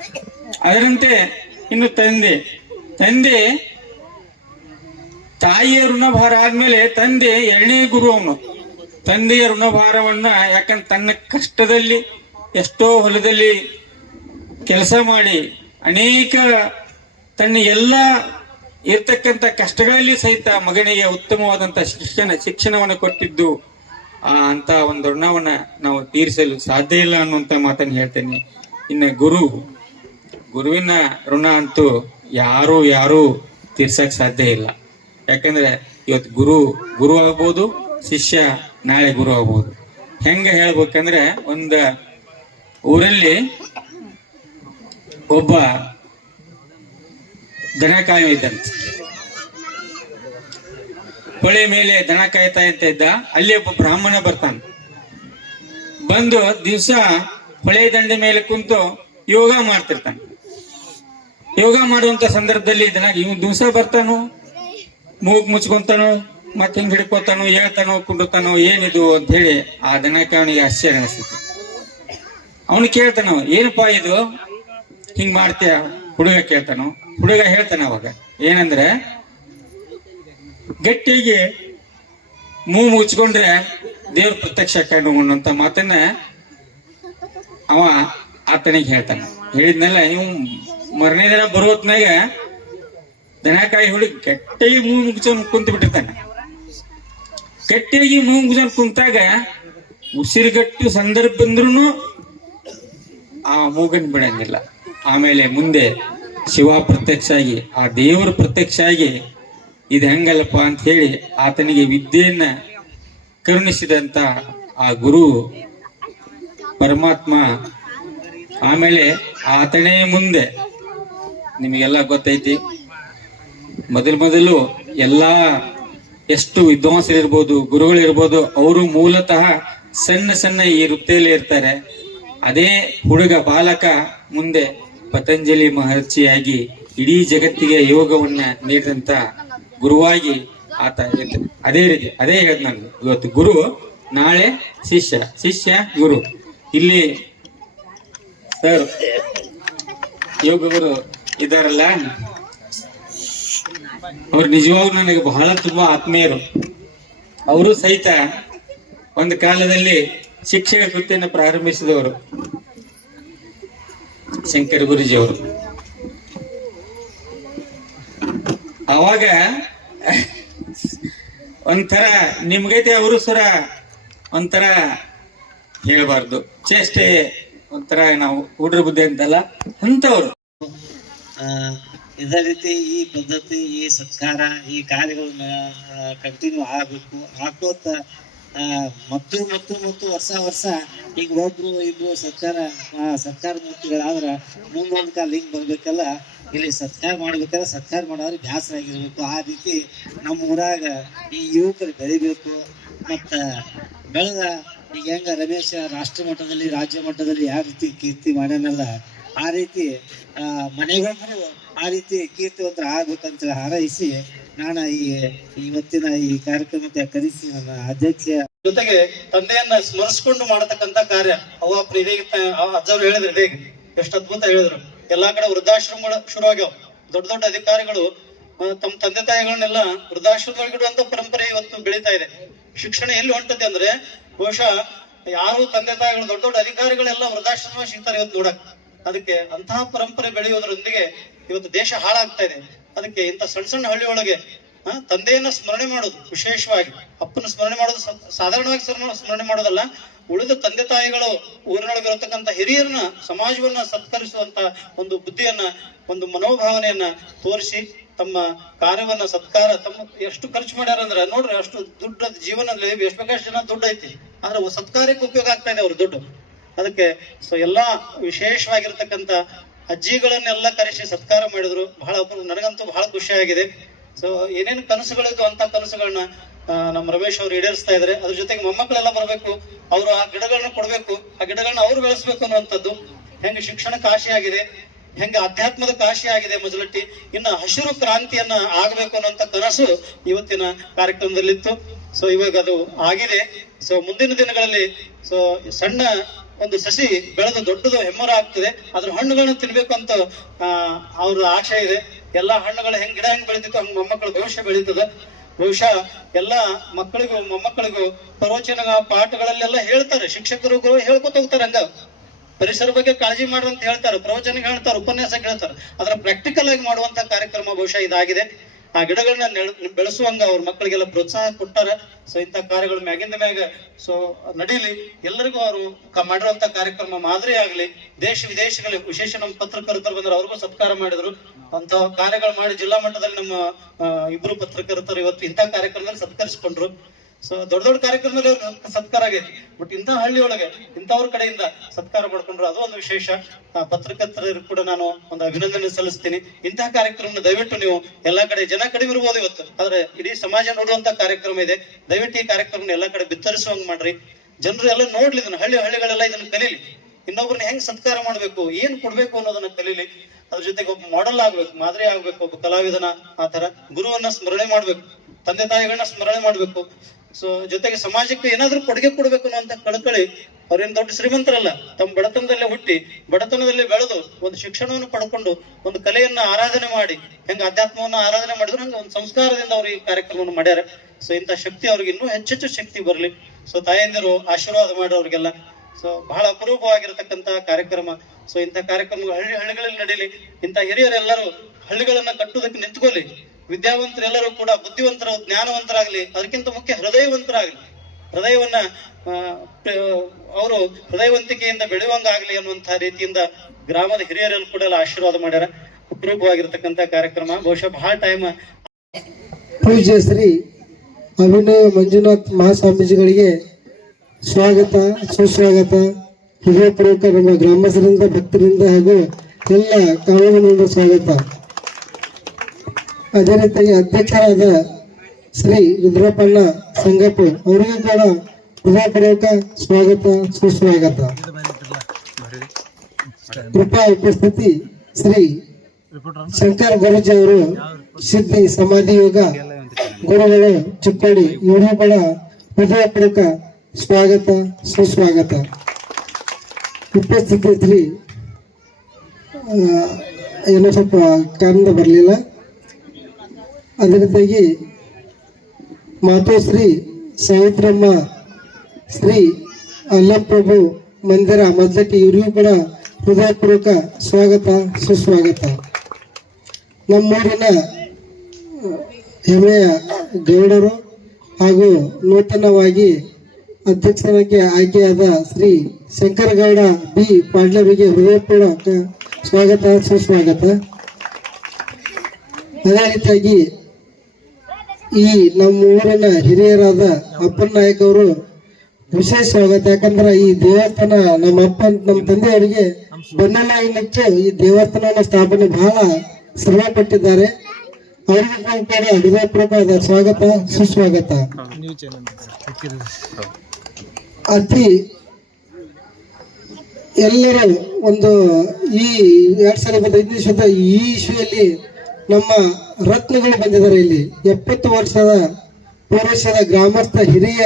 ಅದರಂತೆ ಇನ್ನು ತಂದೆ ತಾಯಿಯ ಋಣಭಾರ ಆದ್ಮೇಲೆ ತಂದೆ ಎರಡನೇ ಗುರು ಅವನು. ತಂದೆಯ ಋಣಭಾರವನ್ನ ಯಾಕಂದ್ರೆ ತನ್ನ ಕಷ್ಟದಲ್ಲಿ ಎಷ್ಟೋ ಹೊಲದಲ್ಲಿ ಕೆಲಸ ಮಾಡಿ ಅನೇಕ ತನ್ನ ಎಲ್ಲ ಇರ್ತಕ್ಕಂಥ ಕಷ್ಟಗಳಲ್ಲಿ ಸಹಿತ ಮಗನಿಗೆ ಉತ್ತಮವಾದಂತ ಶಿಕ್ಷಣವನ್ನು ಕೊಟ್ಟಿದ್ದು ಅಂತ ಒಂದು ಋಣವನ್ನ ನಾವು ತೀರಿಸಲು ಸಾಧ್ಯ ಇಲ್ಲ ಅನ್ನುವಂತ ಮಾತನ್ನು ಹೇಳ್ತೇನೆ. ಇನ್ನು ಗುರುವಿನ ಋಣ ಅಂತೂ ಯಾರು ತೀರ್ಸಕ್ ಸಾಧ್ಯ ಇಲ್ಲ. ಯಾಕಂದ್ರೆ ಇವತ್ತು ಗುರು ಆಗ್ಬೋದು, ಶಿಷ್ಯ ನಾಳೆ ಗುರು ಆಗ್ಬೋದು. ಹೆಂಗ ಹೇಳ್ಬೇಕಂದ್ರೆ ಒಂದು ಊರಲ್ಲಿ ಒಬ್ಬ ದನ ಕಾಯೋ ಇದ್ದಂತೆ. ಹೊಳೆ ಮೇಲೆ ದನ ಕಾಯ್ತಾ ಅಂತ ಇದ್ದ. ಅಲ್ಲಿ ಒಬ್ಬ ಬ್ರಾಹ್ಮಣ ಬರ್ತಾನೆ. ಬಂದು ದಿವಸ ಹೊಳೆ ದಂಡೆ ಮೇಲೆ ಕುಂತು ಯೋಗ ಮಾಡ್ತಿರ್ತಾನೆ. ಯೋಗ ಮಾಡುವಂತ ಸಂದರ್ಭದಲ್ಲಿ ಇವ್ ದಿವಸ ಬರ್ತಾನು, ಮೂಗ್ ಮುಚ್ಕೊಂತಾನು, ಮತ್ತೆ ಹಿಂಗ್ ಹಿಡ್ಕೊತಾನು, ಹೇಳ್ತಾನೋ ಕುಂಡಿರ್ತಾನೋ, ಏನಿದು ಅಂತ ಹೇಳಿ ಆ ದನಕಾವನಿಗೆ ಆಶ್ಚರ್ಯ ಅನಿಸ್ತಿತ್ತು. ಅವನು ಕೇಳ್ತಾನ, ಏನಪ್ಪಾ ಇದು ಹಿಂಗ್ ಮಾಡ್ತೀಯ? ಹುಡುಗ ಕೇಳ್ತಾನೋ. ಹುಡುಗ ಹೇಳ್ತಾನ ಅವಾಗ ಏನಂದ್ರೆ, ಗಟ್ಟಿಗೆ ಮೂಗು ಮುಚ್ಕೊಂಡ್ರೆ ದೇವ್ರ ಪ್ರತ್ಯಕ್ಷ ಕಾಣು ಅನ್ನುವಂತ ಮಾತನ್ನ ಅವ ಆತನಿಗೆ ಹೇಳ್ತಾನ. ಹೇಳಿದ್ನಲ್ಲ, ನೀವು ಮರನೇ ದಿನ ಬರೋ ಹೊತ್ನಾಗ ದನಕಾಯಿ ಹುಡುಗ ಗಟ್ಟಿಯಾಗಿ ಮೂಗು ಮುಗ್ಸ್ಕೊಂಡ್ ಕುಂತ ಬಿಟ್ಟಿರ್ತಾನೆ. ಗಟ್ಟಿಯಾಗಿ ಮೂಗು ಮುಗ್ಸ್ಕೊಂಡ್ ಕುಂತಾಗ ಉಸಿರುಗಟ್ಟು ಸಂದರ್ಭ ಬಂದ್ರು ಆ ಮೂಗನ್ ಬಿಡಂಗಿಲ್ಲ. ಆಮೇಲೆ ಮುಂದೆ ಶಿವ ಪ್ರತ್ಯಕ್ಷ ಆಗಿ, ಆ ದೇವರ ಪ್ರತ್ಯಕ್ಷ ಆಗಿ, ಇದು ಹೆಂಗಲ್ಲಪ್ಪ ಅಂತ ಹೇಳಿ ಆತನಿಗೆ ವಿದ್ಯೆಯನ್ನ ಕರುಣಿಸಿದಂತ ಆ ಗುರು ಪರಮಾತ್ಮ. ಆಮೇಲೆ ಆತನೇ ಮುಂದೆ ನಿಮಗೆಲ್ಲ ಗೊತ್ತೈತಿ, ಮೊದಲು ಎಲ್ಲಾ ಎಷ್ಟು ವಿದ್ವಾಂಸರಿರ್ಬೋದು, ಗುರುಗಳಿರ್ಬೋದು, ಅವರು ಮೂಲತಃ ಸಣ್ಣ ಈ ವೃತ್ತಿಯಲ್ಲಿ ಇರ್ತಾರೆ. ಅದೇ ಹುಡುಗ ಬಾಲಕ ಮುಂದೆ ಪತಂಜಲಿ ಮಹರ್ಷಿಯಾಗಿ ಇಡೀ ಜಗತ್ತಿಗೆ ಯೋಗವನ್ನ ನೀಡಿದಂತ ಗುರುವಾಗಿ ಆತ ಅದೇ ರೀತಿ ಅದೇ ಹೇಳಿದ್ ನಾನು. ಇವತ್ತು ಗುರು, ನಾಳೆ ಶಿಷ್ಯ ಗುರು. ಇಲ್ಲಿ ಸರ್ ಯೋಗ ಗುರು ಇದಾರಲ್ಲ, ಅವ್ರು ನಿಜವಾಗ್ಲೂ ನನಗೆ ಬಹಳ ತುಂಬಾ ಆತ್ಮೀಯರು. ಅವರು ಸಹಿತ ಒಂದು ಕಾಲದಲ್ಲಿ ಶಿಕ್ಷಕ ವೃತ್ತಿಯನ್ನು ಪ್ರಾರಂಭಿಸಿದವರು ಶಂಕರ ಗುರುಜಿ ಅವರು. ಅವಾಗ ಒಂಥರ ನಿಮ್ಗೈತೆ ಅವರು ಸುರ ಒಂಥರ ಹೇಳ್ಬಾರ್ದು, ಚೇಷ್ಟೆ ಒಂಥರ ನಾವು ಹುಡ್ರ ಬುದ್ಧಿ ಅಂತಲ್ಲ ಅಂತವ್ರು. ಇದೇ ರೀತಿ ಈ ಪದ್ಧತಿ, ಈ ಸತ್ಕಾರ, ಈ ಕಾರ್ಯಗಳನ್ನ ಕಂಟಿನ್ಯೂ ಆಗ್ಬೇಕು. ಹಾಕೋತ ಮತ್ತು ವರ್ಷ ಈಗ ಒಬ್ರು ಇಬ್ರು ಸತ್ಕಾರ ಮೂರ್ತಿಗಳಾದ್ರ ಮುಂದೊಂದ್ ಕಾಲ ಹಿಂಗ್ ಬರ್ಬೇಕಲ್ಲ. ಇಲ್ಲಿ ಸತ್ಕಾರ ಮಾಡ್ಬೇಕಾದ್ರೆ ಸತ್ಕಾರ ಮಾಡೋರು ಬ್ಯಾಸರ ಆಗಿರ್ಬೇಕು. ಆ ರೀತಿ ನಮ್ಮ ಊರಾಗ ಈ ಯುವಕರು ಬೆಳಿಬೇಕು. ಮತ್ತ ಬೆಳೆದ ಈಗ ಹೆಂಗ ರಮೇಶ ರಾಷ್ಟ್ರ ಮಟ್ಟದಲ್ಲಿ, ರಾಜ್ಯ ಮಟ್ಟದಲ್ಲಿ ಯಾವ ರೀತಿ ಕೀರ್ತಿ ಮಾಡ್ಯಾನಲ್ಲ, ಆ ರೀತಿ ಮನೆಗೊಬ್ಬರು ಆ ರೀತಿ ಕೀರ್ತಿವಂತರ ಆಗ್ಬೇಕಂತ ಹಾರೈಸಿ ನಾನು ಇವತ್ತಿನ ಈ ಕಾರ್ಯಕ್ರಮಕ್ಕೆ ಕರೆಸಿ ನನ್ನ ಅಧ್ಯಕ್ಷ ಜೊತೆಗೆ ತಂದೆಯನ್ನ ಸ್ಮರಿಸ್ಕೊಂಡು ಮಾಡತಕ್ಕಂತ ಕಾರ್ಯ. ಅವ್ವ ಇದೇ ಅಜ್ಜವ್ರು ಹೇಳಿದ್ರು, ಇದೇ ಎಷ್ಟು ಅದ್ಭುತ ಹೇಳಿದ್ರು. ಎಲ್ಲಾ ಕಡೆ ವೃದ್ಧಾಶ್ರಮಗಳು ಶುರು ಆಗ್ಯಾವ. ದೊಡ್ಡ ಅಧಿಕಾರಿಗಳು ತಮ್ಮ ತಂದೆ ತಾಯಿಗಳನ್ನೆಲ್ಲ ವೃದ್ಧಾಶ್ರಮದೊಳಗಿಡುವಂತ ಪರಂಪರೆ ಇವತ್ತು ಬೆಳೀತಾ ಇದೆ. ಶಿಕ್ಷಣ ಎಲ್ಲಿ ಹೊಂಟದೆ ಅಂದ್ರೆ ಬಹುಶಃ ಯಾರು ತಂದೆ ತಾಯಿಗಳು ದೊಡ್ಡ ಅಧಿಕಾರಿಗಳೆಲ್ಲ ವೃದ್ಧಾಶ್ರಮ ಸಿಗ್ತಾರೆ ಇವತ್ತು ನೋಡಕ್. ಅದಕ್ಕೆ ಅಂತಹ ಪರಂಪರೆ ಬೆಳೆಯುವುದರೊಂದಿಗೆ ಇವತ್ತು ದೇಶ ಹಾಳಾಗ್ತಾ ಇದೆ. ಅದಕ್ಕೆ ಇಂಥ ಸಣ್ಣ ಹಳ್ಳಿ ಒಳಗೆ ತಂದೆಯನ್ನ ಸ್ಮರಣೆ ಮಾಡೋದು, ವಿಶೇಷವಾಗಿ ಅಪ್ಪನ ಸ್ಮರಣೆ ಮಾಡೋದು ಸಾಧಾರಣವಾಗಿ ಸ್ಮರಣೆ ಮಾಡೋದಲ್ಲ, ಉಳಿದ ತಂದೆ ತಾಯಿಗಳು ಊರಿನೊಳಗಿರತಕ್ಕಂಥ ಹಿರಿಯರನ್ನ, ಸಮಾಜವನ್ನ ಸತ್ಕರಿಸುವಂತ ಒಂದು ಬುದ್ಧಿಯನ್ನ, ಒಂದು ಮನೋಭಾವನೆಯನ್ನ ತೋರಿಸಿ ತಮ್ಮ ಕಾರ್ಯವನ್ನ ಸತ್ಕಾರ ತಮ್ಮ ಎಷ್ಟು ಖರ್ಚು ಮಾಡ್ಯಾರ ಅಂದ್ರೆ ನೋಡ್ರಿ, ಅಷ್ಟು ದುಡ್ಡು ಜೀವನದಲ್ಲಿ ಎಷ್ಟು ಬೇಕಷ್ಟು ಜನ ದುಡ್ಡು ಐತಿ, ಆದ್ರೆ ಸತ್ಕಾರ್ಯಕ್ಕೆ ಉಪಯೋಗ ಆಗ್ತಾ ಇದೆ ಅವ್ರ ದುಡ್ಡು. ಅದಕ್ಕೆ ಎಲ್ಲಾ ವಿಶೇಷವಾಗಿರ್ತಕ್ಕಂಥ ಅಜ್ಜಿಗಳನ್ನೆಲ್ಲ ಕರೆಸಿ ಸತ್ಕಾರ ಮಾಡಿದ್ರು. ನನಗಂತೂ ಬಹಳ ಖುಷಿ ಆಗಿದೆ. ಸೊ ಏನೇನು ಕನಸುಗಳಿದ್ದು ಅಂತ ಕನಸುಗಳನ್ನ ನಮ್ಮ ರಮೇಶ್ ಅವ್ರು ಈಡೇರಿಸ್ತಾ ಇದಾರೆ. ಅದ್ರ ಜೊತೆಗೆ ಮೊಮ್ಮಕ್ಕಳೆಲ್ಲ ಬರ್ಬೇಕು, ಅವರು ಆ ಗಿಡಗಳನ್ನ ಕೊಡ್ಬೇಕು, ಆ ಗಿಡಗಳನ್ನ ಅವ್ರು ಬೆಳೆಸ್ಬೇಕು ಅನ್ನುವಂಥದ್ದು. ಹೆಂಗೆ ಶಿಕ್ಷಣಕ್ಕೆ ಆಶೆ ಆಗಿದೆ, ಹೆಂಗ ಅಧ್ಯಾತ್ಮದ ಕಾಶಿ ಆಗಿದೆ ಮಜಲಟ್ಟಿ, ಇನ್ನು ಹಸಿರು ಕ್ರಾಂತಿಯನ್ನ ಆಗಬೇಕು ಅನ್ನೋಂಥ ಕನಸು ಇವತ್ತಿನ ಕಾರ್ಯಕ್ರಮದಲ್ಲಿತ್ತು. ಸೊ ಇವಾಗ ಅದು ಆಗಿದೆ. ಸೊ ಮುಂದಿನ ದಿನಗಳಲ್ಲಿ ಸೊ ಸಣ್ಣ ಒಂದು ಸಸಿ ಬೆಳೆದು ದೊಡ್ಡದು ಹೆಮ್ಮರ ಆಗ್ತದೆ, ಅದ್ರ ಹಣ್ಣುಗಳನ್ನ ತಿನ್ಬೇಕು ಅಂತ ಅವ್ರ ಆಶೆ ಇದೆ. ಎಲ್ಲಾ ಹಣ್ಣುಗಳು ಗಿಡ ಹೆಂಗ್ ಬೆಳಿತಿತ್ತು ಹಂಗ ಮೊಮ್ಮಕ್ಕಳ ಭವಿಷ್ಯ ಬೆಳೀತದ. ಬಹುಶಃ ಎಲ್ಲಾ ಮಕ್ಕಳಿಗೂ ಮೊಮ್ಮಕ್ಕಳಿಗೂ ಪ್ರವಚನ ಪಾಠಗಳಲ್ಲೆಲ್ಲ ಹೇಳ್ತಾರೆ, ಶಿಕ್ಷಕರು ಹೇಳ್ಕೊತ ಹೋಗ್ತಾರೆ. ಹಂಗ ಪರಿಸರ ಬಗ್ಗೆ ಕಾಳಜಿ ಮಾಡುವಂತ ಹೇಳ್ತಾರೆ, ಪ್ರವಚನ ಹೇಳ್ತಾರೆ, ಉಪನ್ಯಾಸ ಹೇಳ್ತಾರೆ. ಅದರ ಪ್ರಾಕ್ಟಿಕಲ್ ಆಗಿ ಮಾಡುವಂತ ಕಾರ್ಯಕ್ರಮ ಬಹುಶಃ ಇದಾಗಿದೆ. ಆ ಗಿಡಗಳನ್ನ ಬೆಳೆಸುವಂಗ ಅವ್ರ ಮಕ್ಕಳಿಗೆಲ್ಲ ಪ್ರೋತ್ಸಾಹ ಕೊಟ್ಟಾರ. ಸೊ ಇಂಥ ಕಾರ್ಯಗಳು ಮ್ಯಾಗಿಂದ ಮ್ಯಾಗ ಸೊ ನಡೀಲಿ, ಎಲ್ಲರಿಗೂ ಅವರು ಮಾಡಿರುವಂತ ಕಾರ್ಯಕ್ರಮ ಮಾದರಿ ಆಗ್ಲಿ. ದೇಶ ವಿದೇಶಗಳಲ್ಲಿ ವಿಶೇಷ ನಮ್ಮ ಪತ್ರಕರ್ತರು ಬಂದ್ರೆ ಅವ್ರಿಗೂ ಸತ್ಕಾರ ಮಾಡಿದ್ರು. ಅಂತ ಕಾರ್ಯಗಳು ಮಾಡಿ ಜಿಲ್ಲಾ ಮಟ್ಟದಲ್ಲಿ ನಮ್ಮ ಇಬ್ರು ಪತ್ರಕರ್ತರು ಇವತ್ತು ಇಂಥ ಕಾರ್ಯಕ್ರಮದಲ್ಲಿ ಸತ್ಕರಿಸಿಕೊಂಡ್ರು. ಸೊ ದೊಡ್ಡ ದೊಡ್ಡ ಕಾರ್ಯಕ್ರಮದಲ್ಲಿ ಅವ್ರಿಗೆ ಸತ್ಕಾರ ಆಗೈತಿ. ಬಟ್ ಇಂಥ ಹಳ್ಳಿ ಒಳಗೆ ಇಂಥವ್ರ ಕಡೆಯಿಂದ ಸತ್ಕಾರ ಮಾಡ್ಕೊಂಡ್ರು, ಅದು ಒಂದು ವಿಶೇಷ. ಪತ್ರಕರ್ತರು ಕೂಡ ನಾನು ಒಂದು ಅಭಿನಂದನೆ ಸಲ್ಲಿಸ್ತೀನಿ. ಇಂತಹ ಕಾರ್ಯಕ್ರಮ ದಯವಿಟ್ಟು ನೀವು ಎಲ್ಲಾ ಕಡೆ, ಜನ ಕಡಿಮೆ ಇರ್ಬೋದು ಇವತ್ತು, ಆದ್ರೆ ಇಡೀ ಸಮಾಜ ನೋಡುವಂತ ಕಾರ್ಯಕ್ರಮ ಇದೆ. ದಯವಿಟ್ಟು ಈ ಕಾರ್ಯಕ್ರಮ ಎಲ್ಲಾ ಕಡೆ ಬಿತ್ತರಿಸುವಂಗ್ ಮಾಡ್ರಿ. ಜನರು ಎಲ್ಲ ನೋಡ್ಲಿ, ಇದನ್ನ ಹಳ್ಳಿಗಳೆಲ್ಲ ಇದನ್ನ ಕಲೀಲಿ. ಇನ್ನೊಬ್ರನ್ನ ಹೆಂಗ್ ಸತ್ಕಾರ ಮಾಡ್ಬೇಕು, ಏನ್ ಕೊಡ್ಬೇಕು ಅನ್ನೋದನ್ನ ಕಲೀಲಿ. ಅದ್ರ ಜೊತೆಗೆ ಒಬ್ಬ ಮಾಡೆಲ್ ಆಗ್ಬೇಕು, ಮಾದರಿ ಆಗ್ಬೇಕು, ಒಬ್ಬ ಕಲಾವಿದನ ಆ ತರ ಗುರುವನ್ನ ಸ್ಮರಣೆ ಮಾಡ್ಬೇಕು, ತಂದೆ ತಾಯಿಗಳನ್ನ ಸ್ಮರಣೆ ಮಾಡ್ಬೇಕು. ಸೊ ಜೊತೆಗೆ ಸಮಾಜಕ್ಕೆ ಏನಾದ್ರೂ ಕೊಡುಗೆ ಕೊಡ್ಬೇಕು ಅನ್ನೋಂತ ಕಳಕಳಿ. ಅವ್ರೇನ್ ದೊಡ್ಡ ಶ್ರೀಮಂತರಲ್ಲ, ತಮ್ಮ ಬಡತನದಲ್ಲೇ ಹುಟ್ಟಿ ಬಡತನದಲ್ಲೇ ಬೆಳೆದು ಒಂದು ಶಿಕ್ಷಣವನ್ನು ಪಡ್ಕೊಂಡು ಒಂದು ಕಲೆಯನ್ನ ಆರಾಧನೆ ಮಾಡಿ, ಹೆಂಗ ಅಧ್ಯಾತ್ಮವನ್ನ ಆರಾಧನೆ ಮಾಡಿದ್ರು ಹಂಗ ಒಂದು ಸಂಸ್ಕಾರದಿಂದ ಅವ್ರು ಈ ಕಾರ್ಯಕ್ರಮವನ್ನು ಮಾಡ್ಯಾರ. ಸೊ ಇಂಥ ಶಕ್ತಿ ಅವ್ರಿಗೆ ಇನ್ನೂ ಹೆಚ್ಚೆಚ್ಚು ಶಕ್ತಿ ಬರ್ಲಿ. ಸೊ ತಾಯಂದಿರು ಆಶೀರ್ವಾದ ಮಾಡ್ರಿ ಅವ್ರಿಗೆಲ್ಲ. ಸೊ ಬಹಳ ಅಪರೂಪವಾಗಿರತಕ್ಕಂತ ಕಾರ್ಯಕ್ರಮ. ಸೊ ಇಂಥ ಕಾರ್ಯಕ್ರಮಗಳು ಹಳ್ಳಿಗಳಲ್ಲಿ ನಡೀಲಿ. ಇಂಥ ಹಿರಿಯರೆಲ್ಲರೂ ಹಳ್ಳಿಗಳನ್ನ ಕಟ್ಟುವುದಕ್ಕೆ ನಿಂತ್ಕೊಳ್ಳಿ. ವಿದ್ಯಾವಂತರೆಲ್ಲರೂ ಕೂಡ ಬುದ್ಧಿವಂತರು, ಜ್ಞಾನವಂತರಾಗ್ಲಿ, ಅದಕ್ಕಿಂತ ಮುಖ್ಯ ಹೃದಯವಂತರಾಗ್ಲಿ. ಹೃದಯವನ್ನ ಅವರು ಹೃದಯವಂತಿಕೆಯಿಂದ ಬೆಳೆಯುವಂಗಾಗ್ಲಿ ಅನ್ನುವಂತಹ ರೀತಿಯಿಂದ ಗ್ರಾಮದ ಹಿರಿಯರೆಲ್ಲೂ ಕೂಡ ಆಶೀರ್ವಾದ ಮಾಡ್ಯಾರ. ಅಪರೂಪವಾಗಿರತಕ್ಕಂತ ಕಾರ್ಯಕ್ರಮ. ಬಹುಶಃ ಬಹಳ ಟೈಮ್. ಪೂಜ್ಯ ಶ್ರೀ ಅಭಿನವ ಮಂಜುನಾಥ್ ಮಹಾಸ್ವಾಮೀಜಿಗಳಿಗೆ ಸ್ವಾಗತ, ಸುಸ್ವಾಗತ. ಹೃದಯಪೂರ್ವಕ ನಮ್ಮ ಗ್ರಾಮಸ್ಥರಿಂದ, ಭಕ್ತರಿಂದ ಹಾಗೂ ಎಲ್ಲ ಕಾರಣಗಳಿಂದ ಸ್ವಾಗತ. ಅದೇ ರೀತಿಯಾಗಿ ಅಧ್ಯಕ್ಷರಾದ ಶ್ರೀ ರುದ್ರಪ್ಪಣ್ಣ ಸಂಗಪ್ಪ ಅವರಿಗೂ ಕೂಡ ಹೃದಯಪೂರ್ವಕ ಸ್ವಾಗತ, ಸುಸ್ವಾಗತ. ಕೃಪಾ ಉಪಸ್ಥಿತಿ ಶ್ರೀ ಶಂಕರ್ ಗುರುಜಿ ಅವರು, ಸಿದ್ಧಿ ಸಮಾಧಿ ಯೋಗ ಗುರುಗಳು ಚಿಕ್ಕೋಡಿ, ಇವರಿಗೂ ಕೂಡ ಹೃದಯಪೂರ್ವಕ ಸ್ವಾಗತ, ಸುಸ್ವಾಗತ. ಉಪಸ್ಥಿತಿ ಶ್ರೀ ಏನೋ ಸ್ವಲ್ಪ ಕಾರಣದಿಂದ ಬರಲಿಲ್ಲ. ಅದೇ ರೀತಿಯಾಗಿ ಮಾತೋಶ್ರೀ ಸಾವಿತ್ರಮ್ಮ, ಶ್ರೀ ಅಲ್ಲಪ್ರಭು ಮಂದಿರ ಮದ್ದಟ್ಟಿ, ಇವರಿಗೂ ಕೂಡ ಹೃದಯಪೂರ್ವಕ ಸ್ವಾಗತ, ಸುಸ್ವಾಗತ. ನಮ್ಮೂರಿನ ಹೆಮ್ಮೆಯ ಗೌಡರು ಹಾಗೂ ನೂತನವಾಗಿ ಅಧ್ಯಕ್ಷರಾಗಿ ಆಯ್ಕೆಯಾದ ಶ್ರೀ ಶಂಕರಗೌಡ ಬಿ ಪಾಡ್ಲರಿಗೆ ಹೃದಯಪೂರ್ವಕ ಸ್ವಾಗತ, ಸುಸ್ವಾಗತ. ಅದೇ ರೀತಿಯಾಗಿ ಈ ನಮ್ಮ ಊರಿನ ಹಿರಿಯರಾದ ಅಪ್ಪನ ನಾಯಕ್ ಅವರು ವಿಶೇಷ ಸ್ವಾಗತ. ಯಾಕಂದ್ರೆ ಈ ದೇವಸ್ಥಾನ ನಮ್ಮ ತಂದೆಯವರಿಗೆ ಬೆನ್ನೆಲುಬಾಗಿ ನಿಂತು ಈ ದೇವಸ್ಥಾನವನ್ನು ಸ್ಥಾಪನೆ ಬಹಳ ಶ್ರಮ ಪಟ್ಟಿದ್ದಾರೆ. ಅವರಿಗೂ ಕೂಡ ಹೃದಯಪೂರ್ವಕವಾದ ಸ್ವಾಗತ, ಸುಸ್ವಾಗತ. ಅತಿ ಎಲ್ಲರೂ ಒಂದು ಈ 2015 ಈ ಇಶ್ವಿಯಲ್ಲಿ ನಮ್ಮ ರತ್ನಗಳು ಬಂದಿದ್ದಾರೆ. ಇಲ್ಲಿ 70 ವರ್ಷದ ಪೌರಷದ ಗ್ರಾಮಸ್ಥ ಹಿರಿಯ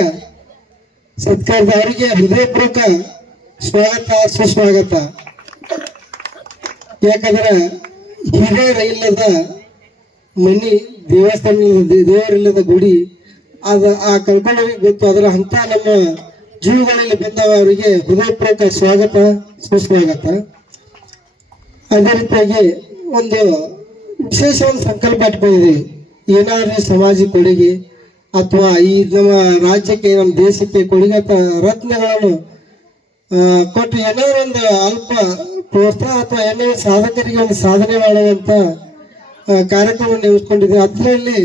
ಸತ್ಕಾರದ ಅವರಿಗೆ ಹೃದಯಪೂರ್ವಕ ಸ್ವಾಗತ, ಸುಸ್ವಾಗತ. ಯಾಕಂದ್ರೆ ಹಿರಿಯರ ಇಲ್ಲದ ಮನಿ, ದೇವಸ್ಥಾನದ ದೇವರಿಲ್ಲದ ಗುಡಿ, ಆ ಕಳ್ಕೊಂಡವರಿಗೆ ಗೊತ್ತು. ಅದರ ಅಂತ ನಮ್ಮ ಜೀವಗಳಲ್ಲಿ ಬಂದವ ಅವರಿಗೆ ಹೃದಯಪೂರ್ವಕ ಸ್ವಾಗತ, ಸುಸ್ವಾಗತ. ಅದೇ ರೀತಿಯಾಗಿ ಒಂದು ವಿಶೇಷವಾದ ಸಂಕಲ್ಪ ಇಟ್ಕೊಂಡಿದ್ದೀವಿ. ಏನಾದ್ರೂ ಸಮಾಜ ಕೊಡುಗೆ ಅಥವಾ ಈ ನಮ್ಮ ರಾಜ್ಯಕ್ಕೆ, ನಮ್ಮ ದೇಶಕ್ಕೆ ಕೊಡುಗೆ ರತ್ನಗಳನ್ನು ಕೊಟ್ಟು ಏನಾದ್ರು ಒಂದು ಅಲ್ಪ ಪ್ರೋತ್ಸಾಹ ಅಥವಾ ಏನಾದ್ರು ಸಾಧಕರಿಗೆ ಒಂದು ಸಾಧನೆ ಮಾಡುವಂತ ಕಾರ್ಯಕ್ರಮ ನೇಮಿಸಿಕೊಂಡಿದ್ದೀವಿ. ಅದರಲ್ಲಿ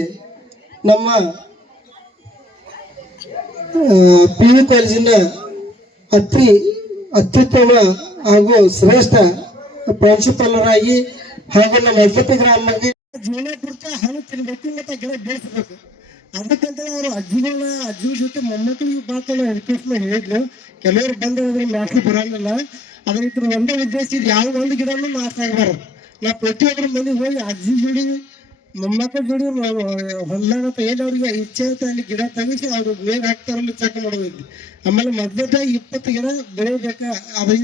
ನಮ್ಮ PU ಕಾಲೇಜಿನ ಅತ್ಯುತ್ತಮ ಹಾಗೂ ಶ್ರೇಷ್ಠ ಪ್ರಾಂಶುಪಾಲರಾಗಿ ಹಾಗೂ ನಮ್ಮ ಅಜ್ಜಪಿ ಗ್ರಾಮಕ್ಕೆ ಜೀವನ ಪೂರ್ತಿ ಹಣ್ಣು ತಿನ್ಬೇಕು ಮತ್ತೆ ಗಿಡ ಬೆಳೆಸಬೇಕು. ಅದಕ್ಕಂತ ಅವರು ಅಜ್ಜಿ ಜೊತೆ ಮೊಮ್ಮಕ್ಕಳಿಗೆ ಮಾತ್ರ ರಿಕ್ವೆಸ್ಟ್ ಹೇಳಿದ್ರು. ಕೆಲವರು ಬಂದು ಮಾಸ್ಲಿ ಬರಂಗಿಲ್ಲ. ಅದ್ರ ಒಂದೇ ಉದ್ದೇಶ ಇದು, ಯಾವ ಒಂದು ಗಿಡನೂ ಮಾಸ್ ಆಗಬಾರದು. ನಾ ಪ್ರತಿಯೊಬ್ಬರ ಮನೆಗೆ ಹೋಗಿ ಅಜ್ಜಿ ಜೋಡಿ ಮೊಮ್ಮಕ್ಕಳ ಜೋಡಿ ಹೊಲ್ದಾಗ ಏನು ಅವ್ರಿಗೆ ಇಚ್ಛೆ ಐತೆ ಅಲ್ಲಿ ಗಿಡ ತೆಗಿಸಿ ಅವ್ರು ಬೇಗ ಹಾಕ್ತಾರಲ್ಲ ಚೆಕ್ ಮಾಡೋದೈತಿ. ಆಮೇಲೆ ಮೊದಲ 20 ಗಿಡ ಬೆಳಿಬೇಕಾ ಅದು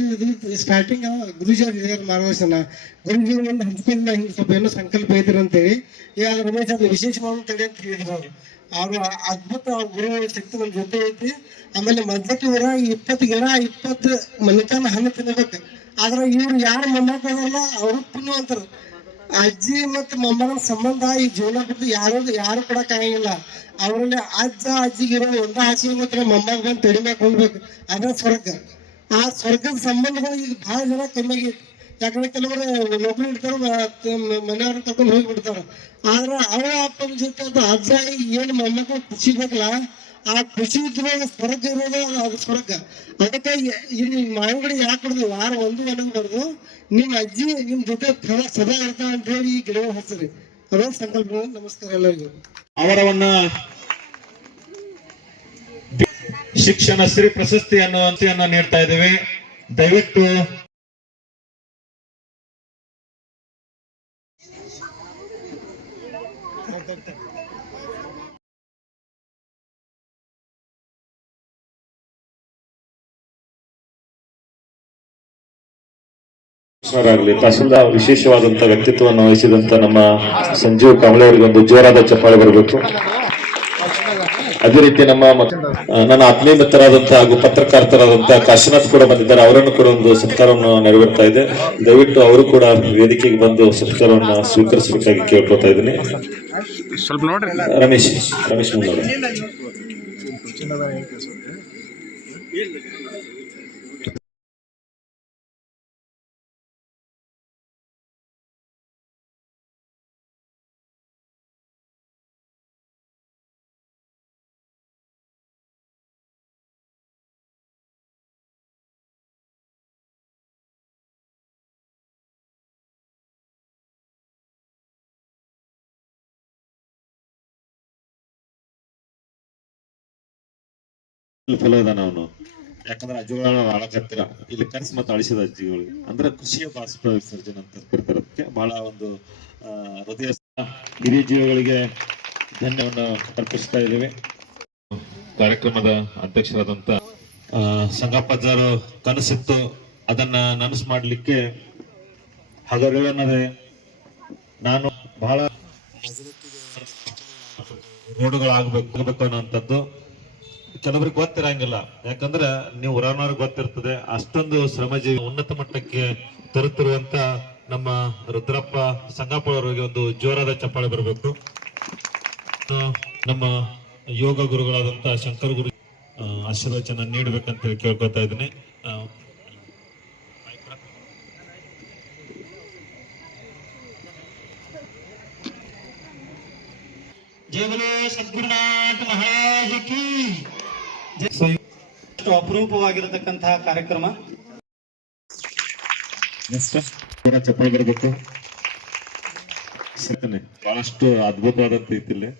ಸ್ಟಾರ್ಟಿಂಗ್ ಗುರುಜಿ ಅವ್ರು ಹಿರಿಯರ ಮಾರ್ಗದರ್ಶನ ಗುರುಜಿ ಒಂದು ಹಂಚ್ಕೊಂಡ ಹಿಂಗೆ ಸ್ವಲ್ಪ ಏನೋ ಸಂಕಲ್ಪ ಐತಿರ ಅಂತೇಳಿ ಈಗ ರಮೇಶ್ ಅದು ವಿಶೇಷ ತಡೆ ಅಂತ ಹೇಳಿದ್ರು ಅವ್ರು ಅದ್ಭುತ ಅವ್ರ ಗುರು ಶಕ್ತಿ ನಮ್ಮ ಜೊತೆ ಐತಿ. ಆಮೇಲೆ ಮೊದಲಕ್ಕೆ ಊರ 20 ಗಿಡ 20 ಮನೆತನ ಹಣ್ಣು ತಿನ್ನಬೇಕು. ಆದ್ರೆ ಇವ್ರು ಯಾರು ಮೊಮ್ಮಕ್ಕಳಲ್ಲ ಅವರು ಪುಣ್ಯವಂತರು. ಅಜ್ಜಿ ಮತ್ತು ಮೊಮ್ಮಗನ ಸಂಬಂಧ ಈ ಜೀವನ ಬಿಟ್ಟು ಯಾರು ಕೊಡಕ್ ಆಗಂಗಿಲ್ಲ. ಅವರಲ್ಲಿ ಅಜ್ಜಿಗಿರೋ ಒಂದ ಆಸೆ ಮಾತ್ರ ಮೊಮ್ಮಗ ಬಂದು ತಡಿಮ್ಯಾಕ ಹೊಂದ್ಬೇಕು, ಅದ ಸ್ವರ್ಗ. ಆ ಸ್ವರ್ಗದ ಸಂಬಂಧಗಳು ಈಗ ಬಹಳ ಜನ ಕಮ್ಮಿ ಆಗೈತಿ. ಯಾಕಂದ್ರೆ ಕೆಲವರು ನೌಕರಿ ಇಡ್ತಾರ, ಮನೆಯವ್ರ ಕರ್ಕೊಂಡು ಹೋಗಿಬಿಡ್ತಾರ. ಆದ್ರ ಅವರ ಅಪ್ಪನ ಜೊತೆ ಅಜ್ಜ ಏನು ಮೊಮ್ಮಕ್ಕಳು ಖುಷಿ ಬೇಕಲ್ಲ, ಆ ಖುಷಿ ಇದ್ರೆ ಸ್ವರ್ಗ ಇರೋದು ಅದು ಸ್ವರ್ಗ. ಅದಕ್ಕೆ ಇಲ್ಲಿ ಮಾವಿನ ಯಾಕೆ ಹೊಡೆದು ವಾರ ಒಂದು ಹೊರಗಬಾರ್ದು, ನಿಮ್ಮ ಅಜ್ಜಿ ನಿಮ್ ಜೊತೆ ಸದಾ ಇರ್ತಾವ ಅಂತ ಹೇಳಿ ಈ ಗಿಡ ಹಚ್ಚಿರಿ. ಅದೇ ಸಂಕಲ್ಪ. ನಮಸ್ಕಾರ ಎಲ್ಲರಿಗೂ. ಅವರವನ್ನ ಶಿಕ್ಷಣ ಶ್ರೀ ಪ್ರಶಸ್ತಿ ಅನ್ನುವಂತೆಯನ್ನ ನೀಡ್ತಾ ಇದ್ದೇವೆ. ದಯವಿಟ್ಟು ತಹಸೀಲ್ದಾರ್ ವಿಶೇಷವಾದಂತಹ ವ್ಯಕ್ತಿತ್ವವನ್ನು ವಹಿಸಿದಂತ ನಮ್ಮ ಸಂಜೀವ್ ಕಾಂಬ್ಳೆ ಅವರಿಗೆ ಒಂದು ಜೋರಾದ ಚಪ್ಪಾಳೆ ಬರಬೇಕು. ಅದೇ ರೀತಿ ನನ್ನ ಆತ್ಮೀಯ ಮಿತ್ರರಾದಂತಹ ಹಾಗೂ ಪತ್ರಕರ್ತರಾದಂತಹ ಕಾಶಿನಾಥ್ ಕೂಡ ಬಂದಿದ್ದಾರೆ. ಅವರನ್ನು ಕೂಡ ಒಂದು ಸತ್ಕಾರವನ್ನು ನೆರವೇರ್ತಾ ಇದೆ. ದಯವಿಟ್ಟು ಅವರು ಕೂಡ ವೇದಿಕೆಗೆ ಬಂದು ಸತ್ಕಾರವನ್ನು ಸ್ವೀಕರಿಸಬೇಕಾಗಿ ಕೇಳ್ಕೊತಾ ಇದ್ದೀನಿ. ರಮೇಶ್ ಮುಂದೆ. ಫಲದಾನ ಅವನು, ಯಾಕಂದ್ರೆ ಅಜ್ಜಿಗಳ ಆಳಕತ್ತಿರ ಇಲ್ಲಿ ಕರ್ಸ್ ಮತ್ತು ಅಳಿಸಿದ ಅಜ್ಜಿಗಳು ಅಂದ್ರೆ ಕೃಷಿಯ ಬಾಷ್ಪ ವಿಸರ್ಜನೆ ಅಂತ ಕರಿತಾರದಕ್ಕೆ ಬಹಳ ಒಂದು ಹೃದಯ ಹಿರಿಯ ಜೀವಿಗಳಿಗೆ ಧನ್ಯವನ್ನು ಅರ್ಪಿಸ್ತಾ ಇದ್ದೇವೆ. ಕಾರ್ಯಕ್ರಮದ ಅಧ್ಯಕ್ಷರಾದಂತ ಸಂಗಪ್ಪಜ್ಜರು ಕನಸಿತ್ತು, ಅದನ್ನ ನನಸು ಮಾಡ್ಲಿಕ್ಕೆ ಹಗರಣವೇ ನಾನು ಬಹಳ ರೋಡ್ಗಳಾಗಬೇಕು ಅನ್ನೋಂಥದ್ದು ಕೆಲವರಿಗೆ ಗೊತ್ತಿರಂಗಿಲ್ಲ. ಯಾಕಂದ್ರೆ ನೀವು ಊರನವ್ರಿಗೆ ಗೊತ್ತಿರ್ತದೆ. ಅಷ್ಟೊಂದು ಶ್ರಮಜೀವಿ ಉನ್ನತ ಮಟ್ಟಕ್ಕೆ ತರುತ್ತಿರುವಂತ ನಮ್ಮ ರುದ್ರಪ್ಪ ಸಂಗಪ್ಪ ಅವರಿಗೆ ಒಂದು ಜೋರಾದ ಚಪ್ಪಾಳೆ ಬರಬೇಕು. ನಮ್ಮ ಯೋಗ ಗುರುಗಳಾದಂತ ಶಂಕರ್ ಗುರು ಆಶೀರ್ವಚನ ನೀಡಬೇಕಂತ ಹೇಳಿ ಕೇಳ್ಕೊತಾ ಇದ್ದೀನಿ. ಜೈ ಬೋಲೋ ಸದ್ಗುರುನಾಥ ಮಹಾರಾಜ್ ಕಿ. ಅಪರೂಪವಾಗಿರತಕ್ಕಂತಹ ಕಾರ್ಯಕ್ರಮ. ಚಪ್ಪಾಳೆ ಬರಬೇಕು. ಬಹಳಷ್ಟು ಅದ್ಭುತವಾದಂತ ರೀತಿಯಲ್ಲಿ